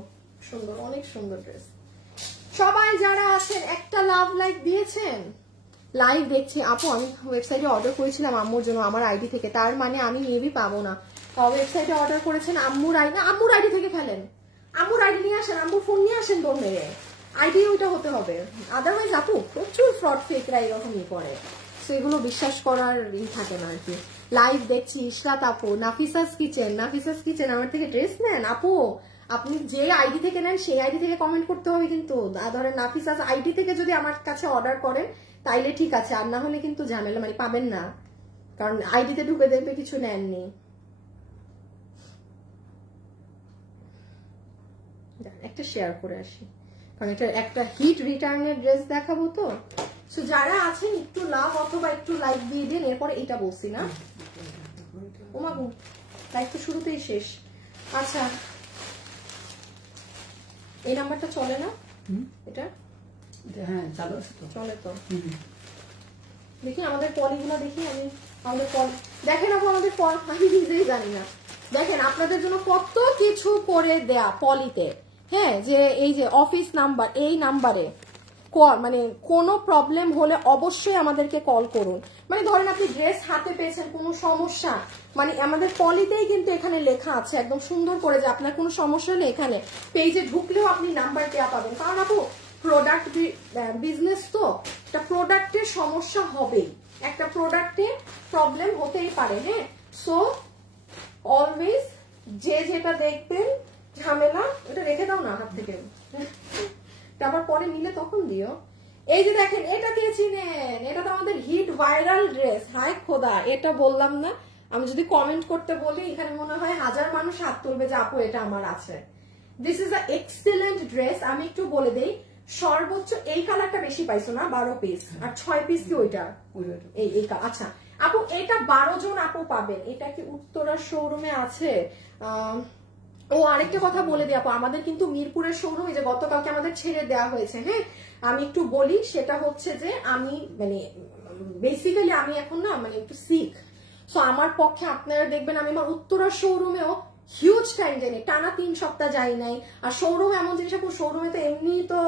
সুন্দর, অনেক সুন্দর ড্রেস। সবাই যারা আছেন একটা লাভ লাইক দিয়েছেন। লাইভ দেখছি আপু, আমি ওয়েবসাইটে অর্ডার করেছিলাম আম্মুর জন্য আমার আইডি থেকে, তার মানে আমি মেবি পাবো না। ওয়েবসাইটে অর্ডার করেছেন আম্মুর আইডি, না আম্মুর আইডি থেকে খেলেন, আম্মুর আইডি নিয়ে আসেন, আম্মুর ফোন নিয়ে আসেন দৌড় মেরে, আইডি ওইটা হতে হবে। আদারওয়াইজ আপু প্রচুর ফ্রড ফেকরা এরকমই করে, সেগুলো বিশ্বাস করার থাকে না আর কি। লাইভ দেখছি ইশরাত আপু, নাফিসাস কিচেন, নাফিসাস কিচেন আমার থেকে ড্রেস নেন আপু, আপনি যে আইডি থেকে নেন সেই আইডি থেকে কমেন্ট করতে হবে কিন্তু। ধরেন নাফিসাস আইডি থেকে যদি আমার কাছে অর্ডার করেন তাইলে ঠিক আছে, আর না হলে কিন্তু ঝামেলা, মানে পাবেন না, কারণ আইডিতে ঢুকে দেখবে কিছু নেননি। একটা শেয়ার করে আসি, কারণ এটা একটা হিট রিটার্নের ড্রেস দেখাবো তো। সো যারা আছেন একটু লাভ অথবা একটু লাইক দিয়ে দিন। এরপরে এটা বলছি না, ওমাগু লাইক তো শুরুতেই শেষ। আচ্ছা এই নাম্বারটা চলে না, এটা হ্যাঁ চলে তো। দেখি আমাদের পলিগুলো দেখি, আমি আমাদের পল দেখেন আপু, আমাদের পল আমি নিজেই জানি না। দেখেন আপনাদের জন্য কত কিছু করে দেয়া পলিতে, হ্যাঁ, যে এই যে অফিস নাম্বার, এই নাম্বারে কল, মানে কোনো প্রবলেম হলে অবশ্যই আমাদেরকে কল করুন। মানে ধরেন আপনি ড্রেস হাতে পেয়েছেন, কোনো সমস্যা, মানে আমাদের পলিতেই কিন্তু এখানে লেখা আছে একদম সুন্দর করে যে আপনার কোনো সমস্যা হলে এখানে পেজে ঢুকলেও আপনি নাম্বার দেওয়া পাবেন। কারণ আপু প্রোডাক্ট বিজনেস তো, একটা প্রোডাক্টের সমস্যা হবেই, একটা প্রোডাক্টে প্রবলেম হতেই পারে, হ্যাঁ। সো অলওয়েজ যে যেটা দেখবেন ঝামেলা, এটা রেখে দাও না হাত থেকে, আবার পরে নিলে তখন দিও। এই যে দেখেন এটা কে চিনেন, এটা তো আমাদের হিট ভাইরাল ড্রেস। হায় খোদা, এটা বললাম না, আমি যদি কমেন্ট করতে বলি এখানে মনে হয় 1000 মানুষ হাত তুলবে যে আপু এটা আমার আছে। This is a excellent dress. আমি একটু বলে দেই, সর্বোচ্চ এই কালারটা বেশি পাইছো না, 12 পিস, আর 6 পিস কি ওইটা এই আচ্ছা আপু এটা 12 জন আপু পাবেন। এটা কি উত্তরার শোরুমে আছে? ও আরেকটা কথা বলে দিই আপু, আমাদের কিন্তু মিরপুরের শোরুমে যে গতকালকে আমাদের ছেড়ে দেওয়া হয়েছে, হ্যাঁ, আমি একটু বলি, সেটা হচ্ছে যে আমি মানে বেসিক্যালি আমি এখন না মানে একটু সিক, সো আমার পক্ষে আপনারা দেখবেন আমি আমার উত্তরার শোরুমেও হিউজ টাইম জানি, টানা 3 সপ্তাহ যাই নাই। আর শোরুম এমন জিনিস আপু, শোরুমে তো এমনি তো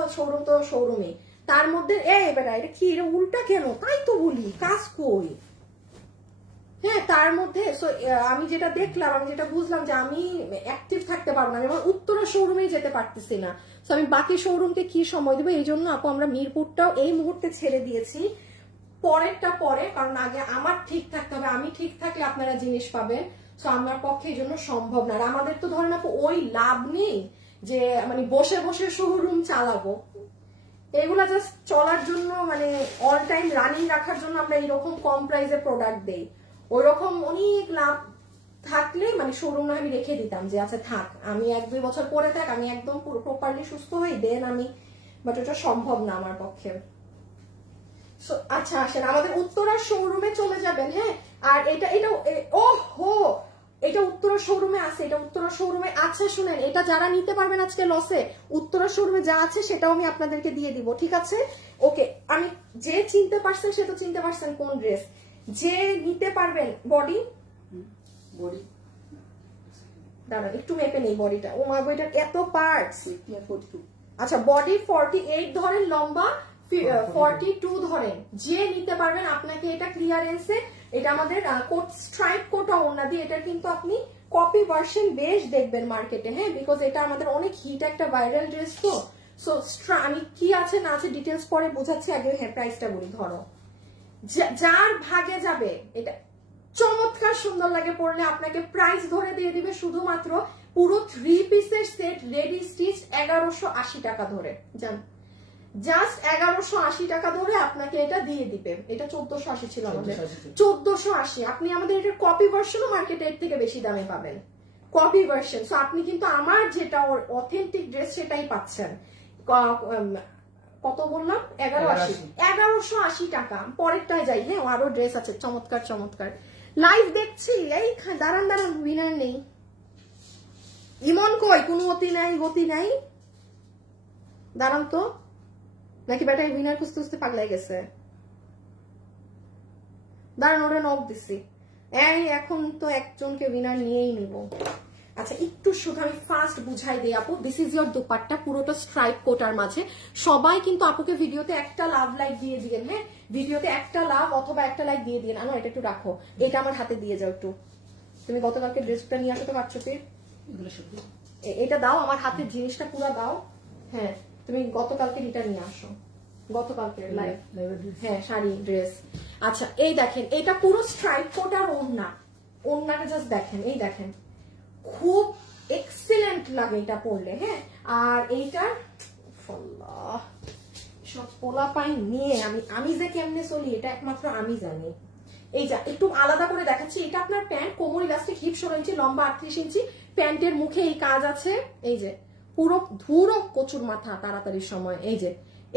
শোরুমে, তার মধ্যে এবার এটা কি, এটা উল্টা কেন, তাই তো বলি কাজ করি, হ্যাঁ। তার মধ্যে আমি যেটা দেখলাম, আমি যেটা বুঝলাম যে আমি অ্যাক্টিভ থাকতে পারবো না, আমি আমার উত্তরা শোরুমেই যেতে পারতেছি না, তো আমি বাকি শোরুমকে কি সময় দেবো, এই জন্য আপু আমরা মিরপুরটাও এই মুহূর্তে ছেড়ে দিয়েছি, পরেরটা পরে, কারণ আগে আমার ঠিক থাকতে হবে, আমি ঠিক থাকলে আপনারা জিনিস পাবেন। তো আমার পক্ষে এই জন্য সম্ভব না। আর আমাদের তো ধরেন আপু ওই লাভ নেই যে মানে বসে বসে শোরুম চালাবো, এগুলা জাস্ট চলার জন্য, মানে অল টাইম রানিং রাখার জন্য আমরা এইরকম কম প্রাইসে প্রোডাক্ট দেই। ওইরকম অনেক লাভ থাকলে মানে শোরুম না আমি রেখে দিতাম যে আচ্ছা থাক, আমি 1-2 বছর পরে থাক, আমি একদম প্রপারলি সুস্থ হই দেন আমি, বাট ওটা সম্ভব না আমার পক্ষে। আচ্ছা আসেন আমাদের উত্তরার শোরুমে চলে যাবেন, হ্যাঁ। আর এটা এটা উত্তরা শোরুমে আছে, এটা উত্তরা শোরুমে আছে। শুনেন, এটা যারা নিতে পারবেন আজকে লসে, উত্তরা শোরুমে যা আছে সেটাও আমি আপনাদেরকে দিয়ে দিব, ঠিক আছে? ওকে, আমি যে চিনতে পারছেন সে তো চিনতে পারছেন কোন ড্রেস, যে নিতে পারবেন। বডি দাঁড়ান একটু মেপে নেই বডিটা, ও মা বইটা এত পার্টস। আচ্ছা বডি 48 ধরেন, লম্বা 42 ধরেন, যে নিতে পারবেন আপনাকে এটা ক্লিয়ারেন্সে, এটা আমাদের কোট স্ট্রাইপ কোটা ওড়না দিয়ে, এটা কিন্তু আপনি কপি ভার্সন বেশ দেখবেন মার্কেটে, হ্যাঁ, বিকজ এটা আমাদের অনেক হিট একটা ভাইরাল ড্রেস তো। সো আমি কি আছে না আছে ডিটেলস পরে বোঝাচ্ছি, আগে হ্যাঁ প্রাইসটা বলি। ধরো যার ভাগে যাবে, এটা চমৎকার সুন্দর লাগে পরলে, আপনাকে প্রাইস ধরে দিয়ে দিবে শুধুমাত্র পুরো 3 পিসের সেট রেডি স্টিচ 1180 টাকা ধরে, জান, জাস্ট 1180 টাকা ধরে আপনাকে এটা দিয়ে দিবে। এটা 1480 ছিল আমাদের, 1480। আপনি আমাদের এটার কপি ভার্সনও মার্কেটে এর থেকে বেশি দামে পাবেন, কপি ভার্সন। সো আপনি কিন্তু আমার যেটা অথেন্টিক ড্রেস সেটাই পাচ্ছেন। কত বললাম? 1180 টাকা। পরেরটায় যাই, হ্যাঁ, আরো ড্রেস আছে চমৎকার চমৎকার। লাইভ দেখছি, এই দাঁড়ান উইনার নেই, ইমন কই, কোনো গতি নাই, দাঁড়ান তো, নাকি বেটা উইনার খুঁজতে খুঁজতে পাগলাই গেছে? দাঁড়ান ওটা নক দিছি। এই এখন তো একজনকে উইনার নিয়েই নিব। আচ্ছা একটু শুধু আমি ফার্স্ট বুঝাই দিই আপু, দিস ইজ ইয়োর দুপাট্টা, পুরোটা স্ট্রাইপ কোটার মাঝে। সবাই কিন্তু আপুকে ভিডিওতে একটা লাভ লাইক দিয়ে দিবেন, হ্যাঁ ভিডিওতে একটা লাভ অথবা একটা লাইক দিয়ে দিন। আমার এটা একটু রাখো, এটা আমার হাতে দিয়ে যাও একটু। তুমি গতকালকে ড্রেসটা নিয়ে আসতে পারছো কি? এটা দাও, আমার হাতের জিনিসটা পুরো দাও। হ্যাঁ তুমি গতকালকে এটা নিয়ে আসো, গতকালকে লাইভ, হ্যাঁ শাড়ি ড্রেস। আচ্ছা এই দেখেন এটা পুরো স্ট্রাইপ কোট আর ওড়না, ওড়নাটা জাস্ট দেখেন, এই দেখেন খুব এক্সিলেন্ট লাগে এটা পরলে। হ্যাঁ আর এইটার সব পোলা পাই নিয়ে আমি যে কেমনে চলি এটা একমাত্র আমি জানি। এই যা একটু আলাদা করে দেখাচ্ছি, এটা আপনার প্যান্ট, কোমর ইলাস্টিক, হিপ 16 ইঞ্চি, লম্বা 38 ইঞ্চি, প্যান্টের মুখে এই কাজ আছে। এই যে পুরো ধুরো কচুর মাথা তাড়াতাড়ির সময়, এই যে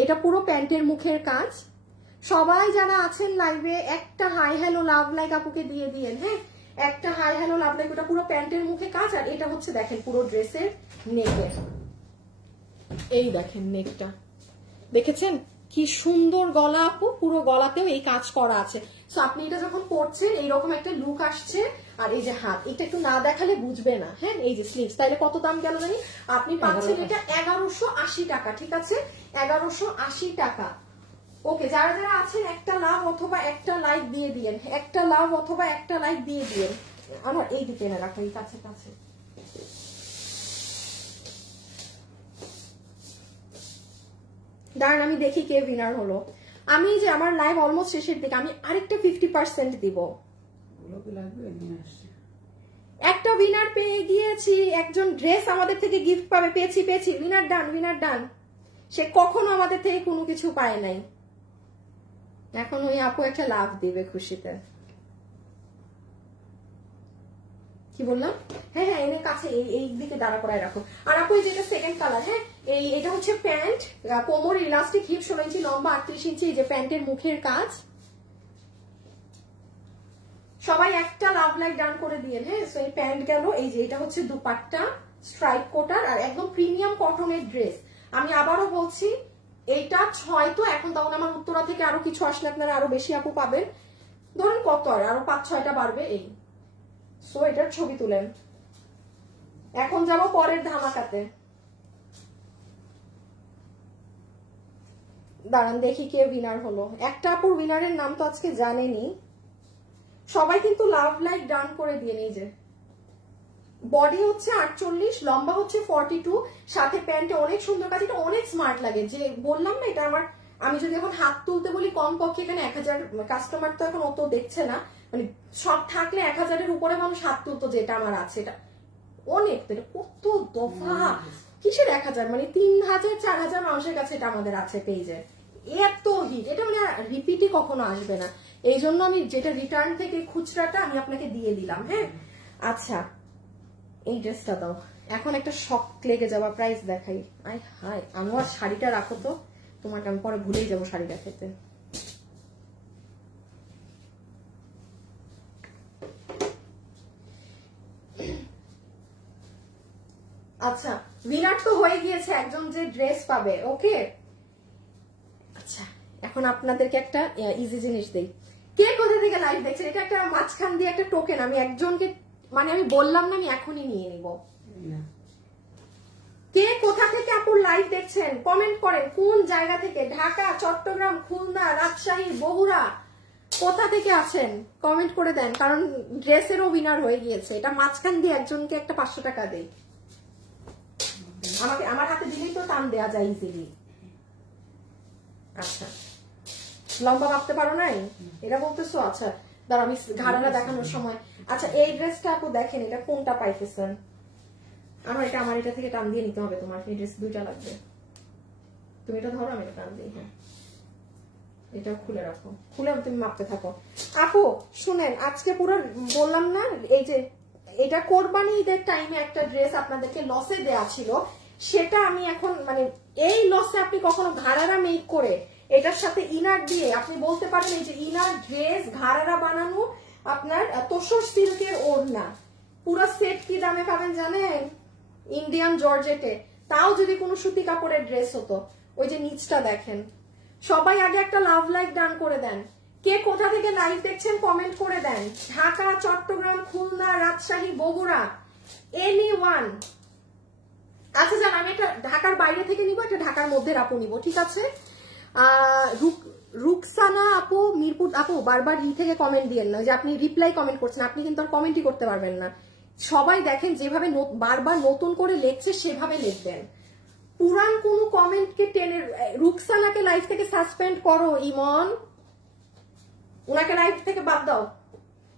এটা পুরো প্যান্টের মুখের কাজ। সবাই যারা আছেন লাইভে একটা হাই হ্যালো লাভ লাইক আপুকে দিয়ে দিয়েন। হ্যাঁ একটা হাই হ্যালো লাভ লাইক, ওটা পুরো প্যান্টের মুখে কাজ। আর এটা হচ্ছে দেখেন পুরো ড্রেসের নেকের, এই দেখেন নেকটা দেখেছেন কি সুন্দর গলা আপু, পুরো গলাতেও এই কাজ করা আছে। সো আপনি এটা যখন পরছেন এইরকম একটা লুক আসছে। আর এই যে হাত, এটা একটু না দেখালে বুঝবে না। হ্যাঁ এই যে স্লিভস, তাইলে কত দাম গেল জানি? আপনি পাচ্ছেন এটা 1180 টাকা। ঠিক আছে 1180 টাকা। ওকে যারা যারা আছেন একটা লাভ অথবা একটা লাইক দিয়ে দিয়েন, একটা লাভ অথবা একটা লাইক দিয়ে দিয়েন। আমার এই দিকে না রাখো, এই কাছে কাছে। দাঁড়ান আমি দেখি কে উইনার হলো। আমি যে আমার লাইভ অলমোস্ট শেষের দিকে, আমি আরেকটা 50% দিব। একটা উইনার পেয়ে গিয়েছি, একজন ড্রেস আমাদের থেকে গিফট পাবে। পেয়েছি পেয়েছি, উইনার ডান, উইনার ডান। সে কখনো আমাদের থেকে কোনো কিছু পায় নাই, এখন ওই আপু একটা লাভ দিবে খুশিতে। কি বললাম? হ্যাঁ হ্যাঁ এনে কাছে এই দিকে দাঁড়া করায় রাখো। আর আপু যেটা সেকেন্ড কালার, হ্যাঁ এটা হচ্ছে প্যান্ট, কোমর ইলাস্টিক, হিপ 16 ইঞ্চি, লম্বা 38 ইঞ্চি, এই যে প্যান্টের মুখের কাজ। সবাই একটা লাভ লাইক ডান করে দিয়ে। হ্যাঁ সো এই প্যান্ট গেল, এই যে এটা হচ্ছে দুপাট্টা স্ট্রাইপ কোটার আর একদম প্রিমিয়াম কটনের ড্রেস। আমি আবারও বলছি এইটা 6 তো, এখন তখন আমার উত্তরা থেকে আরো কিছু আসলে আপনারা আরো বেশি আপু পাবেন। ধরুন কত আর আরো 5-6টা বাড়বে এই। সো এটার ছবি তুলেন। এখন যাবো পরের ধামাকাতে। দাঁড়ান দেখি কে উইনার হলো। একটা আপুর উইনারের নাম তো আজকে জানেনি। সবাই কিন্তু লাভ লাইক ডান করে দিয়ে নিয়ে যে বডি হচ্ছে 48, লম্বা হচ্ছে 42, সাথে প্যান্টে অনেক সুন্দর কাজ। এটা অনেক স্মার্ট লাগে, যে বললাম না এটা আমার, আমি যদি এখন হাত তুলতে বলি কম পক্ষে এখানে 1000 কাস্টমার তো এখন অত দেখছে না, মানে সব থাকলে 1000-এর উপরে মানুষ হাত তুলতো, যেটা আমার আছে এটা অনেক। এটা কত দফা, কিসের 1000, মানে 3000-4000 মানুষের কাছে এটা আমাদের আছে পেজে। এত হিট, এটা মানে রিপিটই কখনো আসবে না। এই জন্য আমি যেটা রিটার্ন থেকে খুচরাটা আমি আপনাকে দিয়ে দিলাম। হ্যাঁ আচ্ছা এই ড্রেসটা দাও। এখন একটা শক লেগে যাওয়া প্রাইস দেখাই। আই হাই আমার শাড়িটা রাখো তো, তোমাকে আমি পরে ভুলেই যাবো শাড়িটা খেতে। আচ্ছা উইনার তো হয়ে গিয়েছে একজন যে ড্রেস পাবে। ওকে আচ্ছা এখন আপনাদেরকে একটা ইজি জিনিস দেই। কে কোথা থেকে লাইভ দেখছেন? এটা একটা মাঝখান দিয়ে একটা টোকেন, আমি একজনকে, মানে আমি বললাম না আমি এখনই নিয়ে নিব। কে কোথা থেকে আপুর লাইভ দেখছেন কমেন্ট করেন, কোন জায়গা থেকে, ঢাকা, চট্টগ্রাম, খুলনা, রাজশাহী, বগুড়া, কোথা থেকে আছেন কমেন্ট করে দেন, কারণ ড্রেসেরও উইনার হয়ে গিয়েছে। এটা মাঝখান দিয়ে একজনকে একটা 500 টাকা দেই, আমাকে আমার হাতে দিলেই তো টান দেওয়া যায় ইজিলি। আচ্ছা লম্বা ভাবতে পারো নাই এটা বলতেছো? আচ্ছা দাঁড়া আমি ঘাড়াটা দেখানোর সময়। আচ্ছা এই ড্রেসটা আপু দেখেন, এটা কোনটা পাইতেছেন? আমার এটা থেকে টান দিয়ে নিতে হবে, তোমার এই ড্রেস 2টা লাগবে। তুমি এটা ধরো, আমি এটা টান দিই। হ্যাঁ এটা খুলে রাখো, খুলে তুমি মাপতে থাকো। আপু শুনেন, আজকে পুরো বললাম না, এই যে এটা কোরবানি ঈদের টাইমে একটা ড্রেস আপনাদেরকে লসে দেয়া ছিল, সেটা আমি এখন মানে এই লসে আপনি কখনো ঘাড়ারা মেক করে এটার সাথে ইনার দিয়ে আপনি বলতে পারেন এই যে ইনার ড্রেস ঘাড়ারা বানানো আপনার তোষর সিল্কের ওড়না, পুরো সেট কি দামে পাবেন জানেন? ইন্ডিয়ান জর্জেটে। তাও যদি কোনো সুতি কাপড়ের ড্রেস হতো। ওই যে নিচটা দেখেন। সবাই আগে একটা লাভ লাইক ডান করে দেন। কে কোথা থেকে লাইভ দেখছেন কমেন্ট করে দেন। ঢাকা, চট্টগ্রাম, খুলনা, রাজশাহী, বগুড়া, এনিওয়ান। আচ্ছা জান, আমি একটা ঢাকার বাইরে থেকে নিব, একটা ঢাকার মধ্যে আপু নিব, ঠিক আছে? রুকসানা আপু, মিরপুর আপু, বারবার থেকে কমেন্ট দিয়েন না, যে আপনি রিপ্লাই কমেন্ট করছেন, আপনি কিন্তু আর কমেন্টই করতে পারবেন না। সবাই দেখেন যেভাবে বারবার নতুন করে লিখছে সেভাবে লিখবেন। পুরান কোন কমেন্টকে টেনে, রুকসানাকে লাইভ থেকে সাসপেন্ড করো ইমন, ওনাকে লাইভ থেকে বাদ দাও।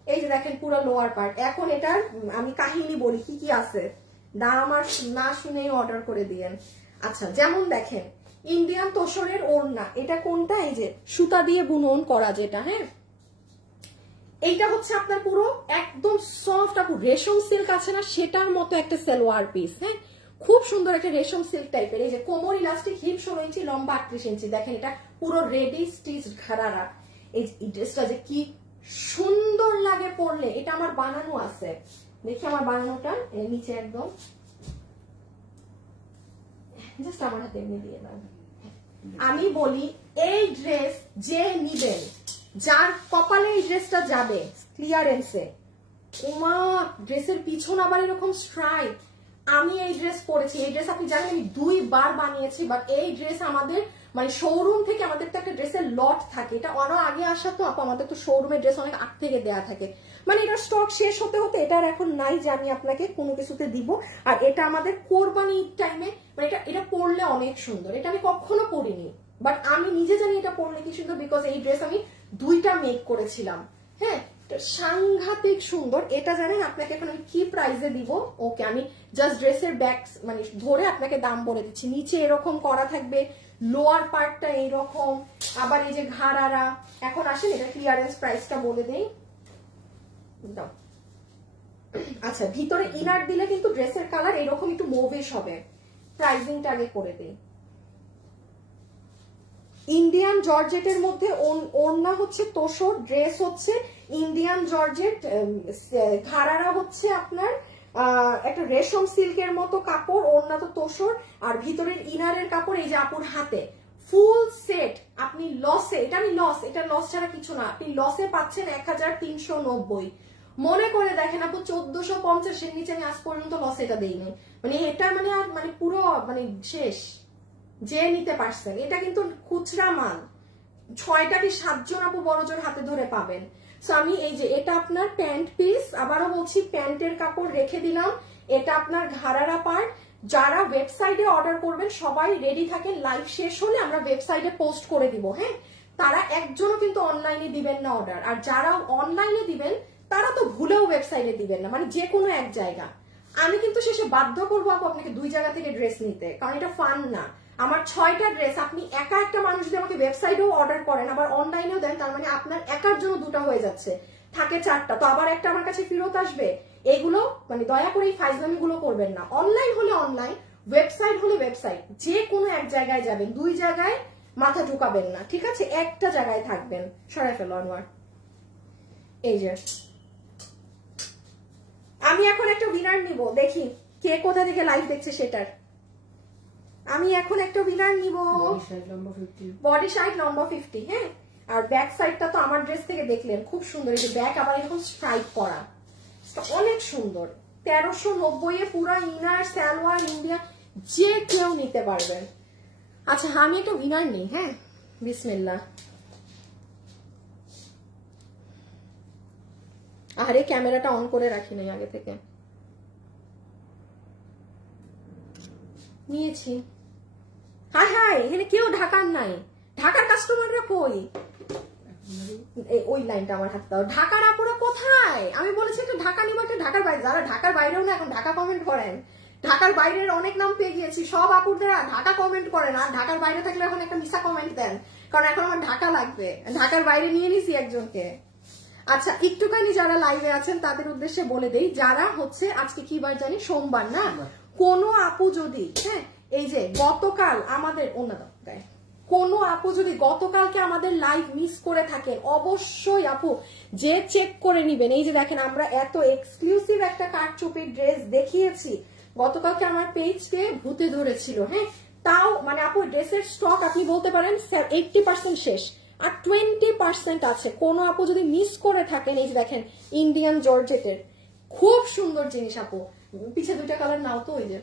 এই যে দেখেন পুরো লোয়ার পার্ট। এখন এটার আমি কাহিনী বলি কি কি আছে, দাম আর না শুনেই অর্ডার করে দিয়েন। আচ্ছা, যেমন দেখেন ইন্ডিয়ান তোসরের ওড়না, এটা কোনটা? এই যে সুতা দিয়ে বুনন করা যেটা, হ্যাঁ, এইটা হচ্ছে আপনার পুরো একদম সফট আপু, রেশম সিল্ক আছে না, সেটার মতো একটা সালোয়ার পিস, হ্যাঁ, খুব সুন্দর একটা রেশম সিল্ক টাইপের। এই যে কোমর ইলাস্টিক, হিপ 16 ইঞ্চি, লম্বা 38 ইঞ্চি। দেখেন এটা পুরো রেডি স্টিচ ঘাড়ারা। এই ড্রেসটা যে কি সুন্দর লাগে পরলে, এটা আমার বানানো আছে, দেখি আমার বানানোটা নিচে একদম, জাস্ট আমার হাতে এমনি দিয়ে দাও। আমি বলি এই ড্রেস যে নিবেন, যার কপালে এই ড্রেসটা যাবে ক্লিয়ারেন্সে, ওমা ড্রেসের পিছন আবার এরকম স্ট্রাইপ। আমি এই ড্রেস পরেছি, এই ড্রেস আপনি জানেন আমি 2 বার বানিয়েছি, বাট এই ড্রেস আমাদের মানে শোরুম থেকে, আমাদের তো একটা ড্রেসের লট থাকে, এটা অনেক আগে আসা তো আপু, আমাদের তো শোরুমের ড্রেস অনেক আগ থেকে দেয়া থাকে, মানে এটা স্টক শেষ হতে হতে এটার এখন নাই যে আমি আপনাকে কোনো কিছুতে দিব। আর এটা আমাদের কোরবানি টাইমে, মানে এটা পরলে অনেক সুন্দর, এটা আমি কখনো পরিনি, বাট আমি নিজে জানি এটা পরলে কি সুন্দর, বিকজ এই ড্রেস আমি 2টা মেক করেছিলাম, হ্যাঁ, সাংঘাতিক সুন্দর। এটা জানেন আপনাকে এখন আমি কি প্রাইসে দিব? ওকে, আমি জাস্ট ড্রেসের ব্যাক মানে ধরে আপনাকে দাম বলে দিচ্ছি। নিচে এরকম করা থাকবে, লোয়ার পার্টটা এইরকম, আবার এই যে ঘাড়ারা। এখন আসেন এটা ক্লিয়ারেন্স প্রাইসটা বলে দেই। আচ্ছা, ভিতরে ইনার দিলে কিন্তু ড্রেসের কালার এরকম একটু মোভিশ হবে। প্রাইসিংটা আগে করে দেই। ইন্ডিয়ান জর্জেটের মধ্যে ওড়না হচ্ছে তোসর, ড্রেস হচ্ছে ইন্ডিয়ান জর্জেট, ঘাড়ারা হচ্ছে আপনার একটা রেশম সিল্কের মতো কাপড়, ওড়না তো তোসর, আর ভিতরের ইনারের কাপড় এই যে আপুর হাতে ফুল সেট। আপনি লসে, এটা আমি লস, এটা লস ছাড়া কিছু না, আপনি লসে পাচ্ছেন 1390। মনে করে দেখেন আপু 1450 এর নিচে আমি আজ পর্যন্ত লস এটা দেইনি, মানে এটা মানে আর মানে পুরো মানে শেষ যে নিতে পারছেন। এটা কিন্তু খুচরা মাল, 6টা কি 7 জন আপু বড়জোর হাতে ধরে পাবেন। সো আমি এই যে এটা আপনার প্যান্ট পিস, আবারও বলছি প্যান্টের কাপড় রেখে দিলাম, এটা আপনার ঘাড়ারা পার্ট। যারা ওয়েবসাইটে অর্ডার করবেন সবাই রেডি থাকেন, লাইভ শেষ হলে আমরা ওয়েবসাইটে পোস্ট করে দিব, হ্যাঁ, তারা একজনও কিন্তু অনলাইনে দিবেন না অর্ডার, আর যারা অনলাইনে দিবেন তারা তো ভুলেও ওয়েবসাইটে দিবেন না, মানে যে কোনো এক জায়গা। আমি কিন্তু শেষে বাধ্য করবো আপু আপনাকে 2 জায়গা থেকে ড্রেস নিতে, কারণ এটা ফান না। আমার 6টা ড্রেস আপনি একা একটা মানুষ যদি আমাকে ওয়েবসাইটেও অর্ডার করেন আবার অনলাইনেও দেন, তার মানে আপনার একার জন্য 2টা হয়ে যাচ্ছে, থাকে 4টা, তো আবার একটা আমার কাছে ফেরত আসবে। এগুলো মানে দয়া করে এই ফাইজলামি গুলো করবেন না। অনলাইন হলে অনলাইন, ওয়েবসাইট হলে ওয়েবসাইট, যে কোনো এক জায়গায় যাবেন, 2 জায়গায় মাথা ঢুকাবেন না, ঠিক আছে? একটা জায়গায় থাকবেন। সরাই ফেলো আনোয়ার। এই যে আমি এখন একটা উইনার নিব, দেখি কে কোথা থেকে লাইভ দেখছে সেটার। আমি এখন একটা উইনার নিব, বডি সাইড লম্বা 50, হ্যাঁ, আর ব্যাক সাইডটা তো আমার ড্রেস থেকে দেখলেন খুব সুন্দর, এই যে ব্যাক আবার এরকম স্ট্রাইপ করা, অনেক সুন্দর। 1390 এ পুরা ইনার সালোয়ার ইন্ডিয়া, যে কেউ নিতে পারবেন। আচ্ছা আমি একটা উইনার নিই, হ্যাঁ, বিসমিল্লাহ। আরে ক্যামেরাটা অন করে রাখি নাই আগে থেকে, নিয়েছি। হাই হাই, এখানে কেউ ঢাকার নাই, ঢাকার কাস্টমাররা কই? ওই লাইনটা আমার হাতে দাও। ঢাকার আপুরা কোথায়? আমি বলেছি একটা ঢাকা নিব, একটা ঢাকার বাইরে, যারা ঢাকার বাইরেও না এখন ঢাকা কমেন্ট করেন। ঢাকার বাইরের অনেক নাম পেয়ে গিয়েছি, সব আপুরা ঢাকা কমেন্ট করেন, আর ঢাকার বাইরে থাকলে এখন একটা মিশা কমেন্ট দেন, কারণ এখন আমার ঢাকা লাগবে। ঢাকার বাইরে নিয়ে নিছি একজনকে। আচ্ছা একটুখানি যারা লাইভে আছেন তাদের উদ্দেশ্যে বলে দেই, যারা হচ্ছে আজকে কি বার জানি, সোমবার না, কোনো আপু যদি, হ্যাঁ, এই যে গতকাল আমাদের কোনো আপু যদি গতকালকে আমাদের লাইভ মিস করে থাকেন, অবশ্যই আপু যে চেক করে নিবেন। এই যে দেখেন আমরা এত এক্সক্লুসিভ একটা কারচুপির ড্রেস দেখিয়েছি, গতকালকে আমার পেজকে ভূতে ধরেছিল, হ্যাঁ, তাও মানে আপু ড্রেসের স্টক আপনি বলতে পারেন 80% শেষ, আর 20% আছে। কোনো আপু যদি মিস করে থাকেন, এই যে দেখেন ইন্ডিয়ান জর্জেটের খুব সুন্দর জিনিস আপু। পিছে দুইটা কালার নাও তো, ওই যে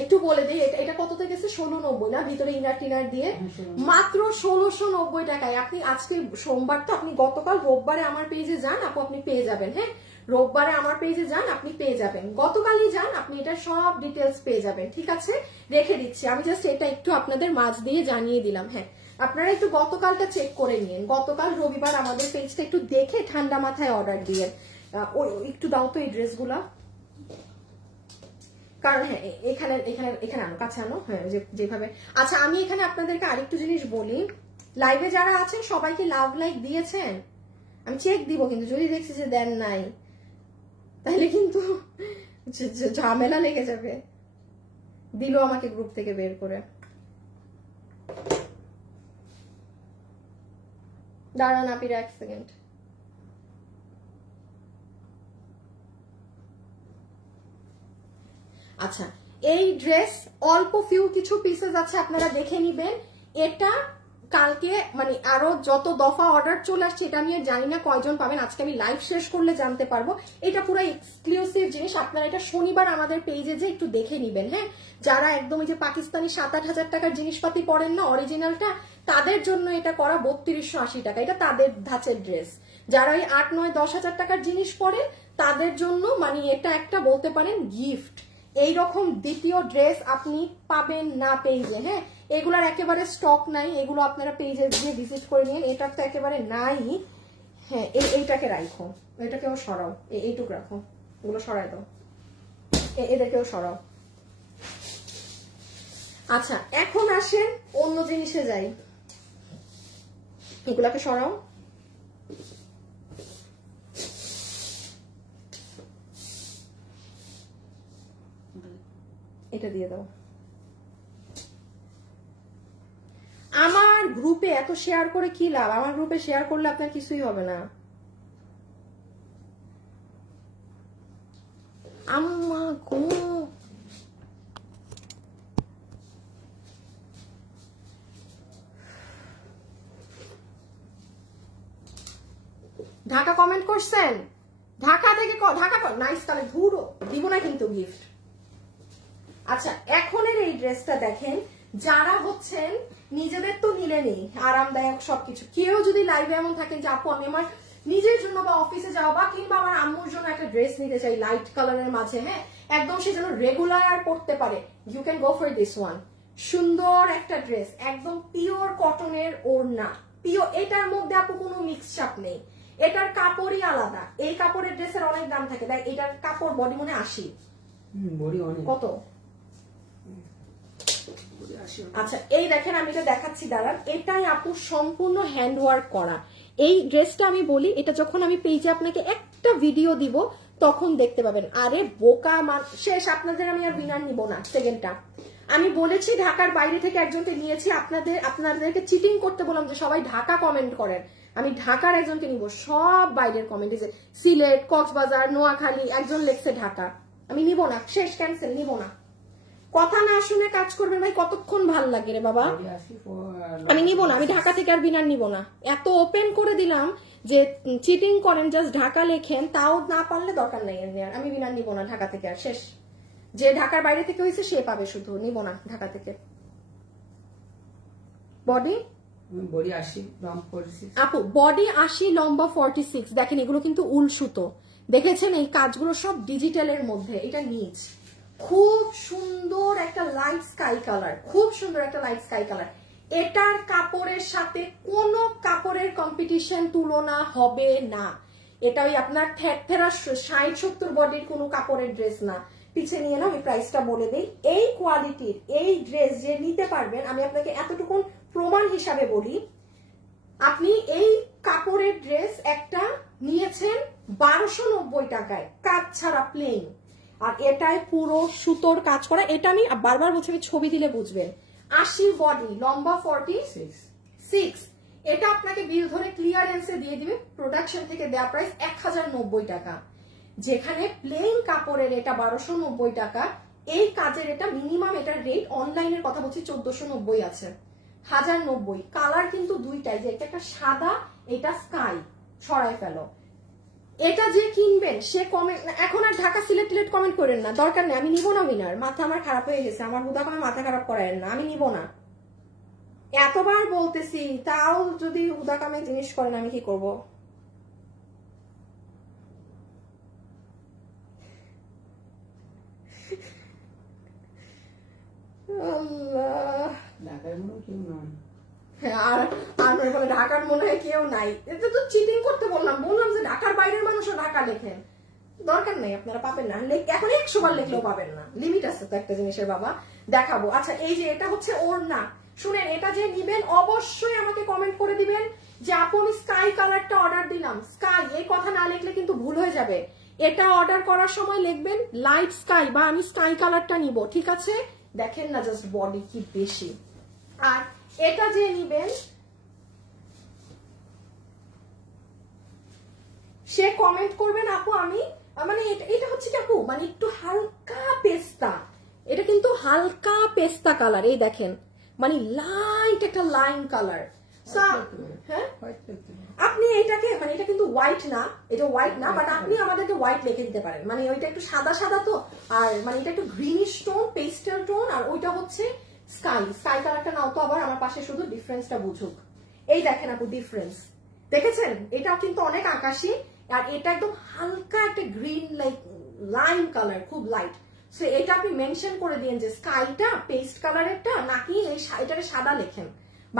একটু বলে দিই, এটা কততে গেছে? 1690 না, ভিতরে ইনার টিনার দিয়ে মাত্র 1690 টাকায়। আপনি আজকে সোমবার তো, আপনি গতকাল রোববারে আমার পেজে যান আপু, আপনি পেয়ে যাবেন। হ্যাঁ, রোববারে আমার পেজে যান, আপনি পেয়ে যাবেন। গতকালই যান, আপনি এটা সব ডিটেলস পেয়ে যাবেন। ঠিক আছে, রেখে দিচ্ছি আমি, জাস্ট এটা একটু আপনাদের মাঝ দিয়ে জানিয়ে দিলাম। হ্যাঁ, আপনারা একটু গতকালটা চেক করে নিন, গতকাল রবিবার আমাদের পেজটা একটু দেখে ঠান্ডা মাথায় অর্ডার দিয়ে। একটু দাও তো এই ড্রেসগুলা, কারণ হ্যাঁ এখানে এখানে এখানে আনো, কাছে আনো। হ্যাঁ, যেভাবে। আচ্ছা, আমি এখানে আপনাদেরকে আরেকটু জিনিস বলি, লাইভে যারা আছেন সবাইকে লাভ লাইক দিয়েছেন? আমি চেক দিব, কিন্তু যদি দেখছি যে দেন নাই, তাহলে কিন্তু ঝামেলা লেগে যাবে। দিল আমাকে গ্রুপ থেকে বের করে। দাঁড়ান আপিরা, 1 সেকেন্ড। আচ্ছা, এই ড্রেস অল্প ফিউ কিছু পিসেস আছে, আপনারা দেখে নিবেন। এটা কালকে মানে আরো যত দফা অর্ডার চলে আসছে, এটা আমি জানি না কয়জন পাবেন, আজকে আমি লাইভ শেষ করলে জানতে পারবো। এটা পুরো এক্সক্লুসিভ জিনিস, আপনারা এটা শনিবার আমাদের পেজে যে একটু দেখে নিবেন। হ্যাঁ, যারা একদম এই যে পাকিস্তানি 7-8 হাজার টাকার জিনিসপাতি পড়েন না অরিজিনালটা, তাদের জন্য এটা করা 3280 টাকা, এটা তাদের ধাঁচের ড্রেস। যারা এই 8-9-10 হাজার টাকার জিনিস পরে তাদের জন্য মানে এটা একটা বলতে পারেন গিফট। এইরকম দ্বিতীয় ড্রেস আপনি পাবেন না পেজে। হ্যাঁ, এগুলার একেবারে স্টক নাই, এগুলো আপনারা পেজে গিয়ে ভিজিট করে নিন। এটা তো একেবারে নাই। হ্যাঁ, এইটাকে রাখো, এটাকেও সরাও, এইটুক রাখো, এগুলো সরাই দাও, এদেরকেও সরাও। আচ্ছা, এখন আসেন অন্য জিনিসে যাই, এগুলাকে সরাও। এটা দিয়ে দাও। আমার গ্রুপে এত শেয়ার করে কি লাভ? আমার গ্রুপে শেয়ার করলে আপনার কিছুই হবে না। আম্মা গো, ঢাকা কমেন্ট করছেন? ঢাকা থেকে ঢাকা নাইস কালেক্ট, ধুরো দিব না কিন্তু গিফট। আচ্ছা, এখনের এই ড্রেসটা দেখেন, যারা হচ্ছেন নিজেদের তো নিলেনই আরামদায়ক সবকিছু, কেউ যদি লাইভে এমন থাকেন যে আপু আমি আমার নিজের জন্য বা অফিসে যাওয়া বা কিংবা আমার আম্মুর জন্য একটা ড্রেস নিতে চাই লাইট কালারের মাঝে, হ্যাঁ একদম সে যেন রেগুলার পড়তে পারে, you can go for this one. সুন্দর একটা ড্রেস, একদম পিওর কটনের ওড়না, পিওর, এটার মধ্যে আপু কোনো মিক্স চাপ নেই, এটার কাপড়ই আলাদা। এই কাপড়ের ড্রেসের অনেক দাম থাকে, তাই এটার কাপড় বডি মনে 80, কত? আচ্ছা, এই দেখেন আমি এটা দেখাচ্ছি, দাঁড়ান, এটাই আপু সম্পূর্ণ হ্যান্ড ওয়ার্ক করা। এই ড্রেসটা আমি বলি, এটা যখন আমি পেজে আপনাকে একটা ভিডিও দিব তখন দেখতে পাবেন। আরে বোকা মান শেষ, আপনাদের আমি আর বিনার নিব না। সেকেন্ডটা আমি বলেছি ঢাকার বাইরে থেকে একজনকে নিয়েছি, আপনাদেরকে চিটিং করতে বললাম যে সবাই ঢাকা কমেন্ট করেন, আমি ঢাকার একজনকে নিব, সব বাইরের কমেন্ট, যে সিলেট, কক্সবাজার, নোয়াখালী, একজন লেখছে ঢাকা, আমি নিব না, শেষ, ক্যান্সেল, নিব না। কথা না শুনে কাজ করবেন ভাই, কতক্ষণ ভাল লাগে রে বাবা, আমি নিব না, আমি ঢাকা থেকে আর বিনার নিব না। এত ওপেন করে দিলাম যে চিটিং করেন, জাস্ট ঢাকা লেখেন, তাও না পারলে দরকার নাই আর, আমি বিনার নিব না ঢাকা থেকে আর, শেষ। যে ঢাকার বাইরে থেকে হয়েছে সে পাবে, শুধু নিব না ঢাকা থেকে। বডি 80, আপু বডি 80, লম্বা 46। দেখেন এগুলো কিন্তু উল সুতো, দেখেছেন এই কাজগুলো সব ডিজিটালের মধ্যে। এটা নিচ, খুব সুন্দর একটা লাইট স্কাই কালার, খুব সুন্দর একটা লাইট স্কাই কালার। এটার কাপড়ের সাথে কোনো কাপড়ের কম্পিটিশন তুলনা হবে না। এটা ওই আপনার ঠেরা 60-70 বডির কোনো কাপড়ের ড্রেস না। পিছিয়ে নিয়ে না, আমি প্রাইসটা বলে দিই। এই কোয়ালিটির এই ড্রেস যে নিতে পারবেন, আমি আপনাকে এতটুকু প্রমাণ হিসাবে বলি, আপনি এই কাপড়ের ড্রেস একটা নিয়েছেন 1290 টাকায়, কাজ ছাড়া প্লেন, আর এটাই পুরো সুতোর কাজ করা। এটা আমি বারবার বলছি, আমি ছবি দিলে বুঝবেন। 80 বডি, লম্বা 46। এটা আপনাকে বিল ধরে ক্লিয়ারেন্সে দিয়ে দিবে, প্রোডাকশন থেকে দেওয়া প্রাইস 1090 টাকা। যেখানে প্লেন কাপড়ের এটা 1290 টাকা, এই কাজের এটা মিনিমাম, এটার রেট অনলাইনের কথা বলছি 1490 আছে। 1090। কালার কিন্তু দুইটাই, যে এটা একটা সাদা, এটা স্কাই, ছড়াই ফেলো। এটা যে কিনবেন সে কমেন্ট, এখন আর ঢাকা সিলেট টিলেট কমেন্ট করেন না, দরকার নেই, আমি নিব না উইনার। মাথা আমার খারাপ হয়ে গেছে, আমার হুদা করে মাথা খারাপ করায় না, আমি নিব না। এতবার বলতেছি, তাও যদি হুদা কামে জিনিস করেন আমি কি করব? ঢাকার মনে হয় কেউ নাই, এটা তো চিটিং করতে বললাম যে ঢাকার বাইরের মানুষও ঢাকা লেখেন, দরকার নেই, আপনারা পাবেন না, এখন 100 বার লিখলেও পাবেন না, লিমিট আছে তো একটা জিনিসের বাবা। দেখাবো। আচ্ছা, এই যে এটা হচ্ছে ওড়না, শুনেন, এটা যে নিবেন অবশ্যই আমাকে কমেন্ট করে দিবেন যে আপু আমি স্কাই কালারটা অর্ডার দিলাম। স্কাই এই কথা না লিখলে কিন্তু ভুল হয়ে যাবে, এটা অর্ডার করার সময় লিখবেন লাইট স্কাই বা আমি স্কাই কালারটা নিব, ঠিক আছে? দেখেন না জাস্ট বডি কি বেশি। আর এটা যে নিবেন সে কমেন্ট করবেন আপু আমি মানে এটা হচ্ছে কি আপু, মানে একটু হালকা পেস্তা, এটা কিন্তু হালকা পেস্তা কালার, এই দেখেন, মানে লাইট একটা লাইম কালার। হ্যাঁ, আপনি এটাকে, মানে এটা কিন্তু হোয়াইট না, এটা হোয়াইট না, বাট আপনি আমাদেরকে হোয়াইট লিখে দিতে পারেন, মানে ওইটা একটু সাদা সাদা তো, আর মানে এটা একটু গ্রিনিশ টোন, পেস্টেল টোন, আর ওইটা হচ্ছে স্কাই। স্কাই কালারটা নাও তো আবার, আমার পাশে শুধু ডিফারেন্সটা বুঝুক। এই দেখেন আপু ডিফারেন্স, দেখেছেন? এটাও কিন্তু অনেক আকাশী, আর এটা একদম হালকা একটা গ্রিন লাইক লাইম কালার, খুব লাইট। সো এটা আপনি মেনশন করে দিন যে স্কাইটা পেস্ট কালারেরটা নাকি এটারে সাদা লেখেন,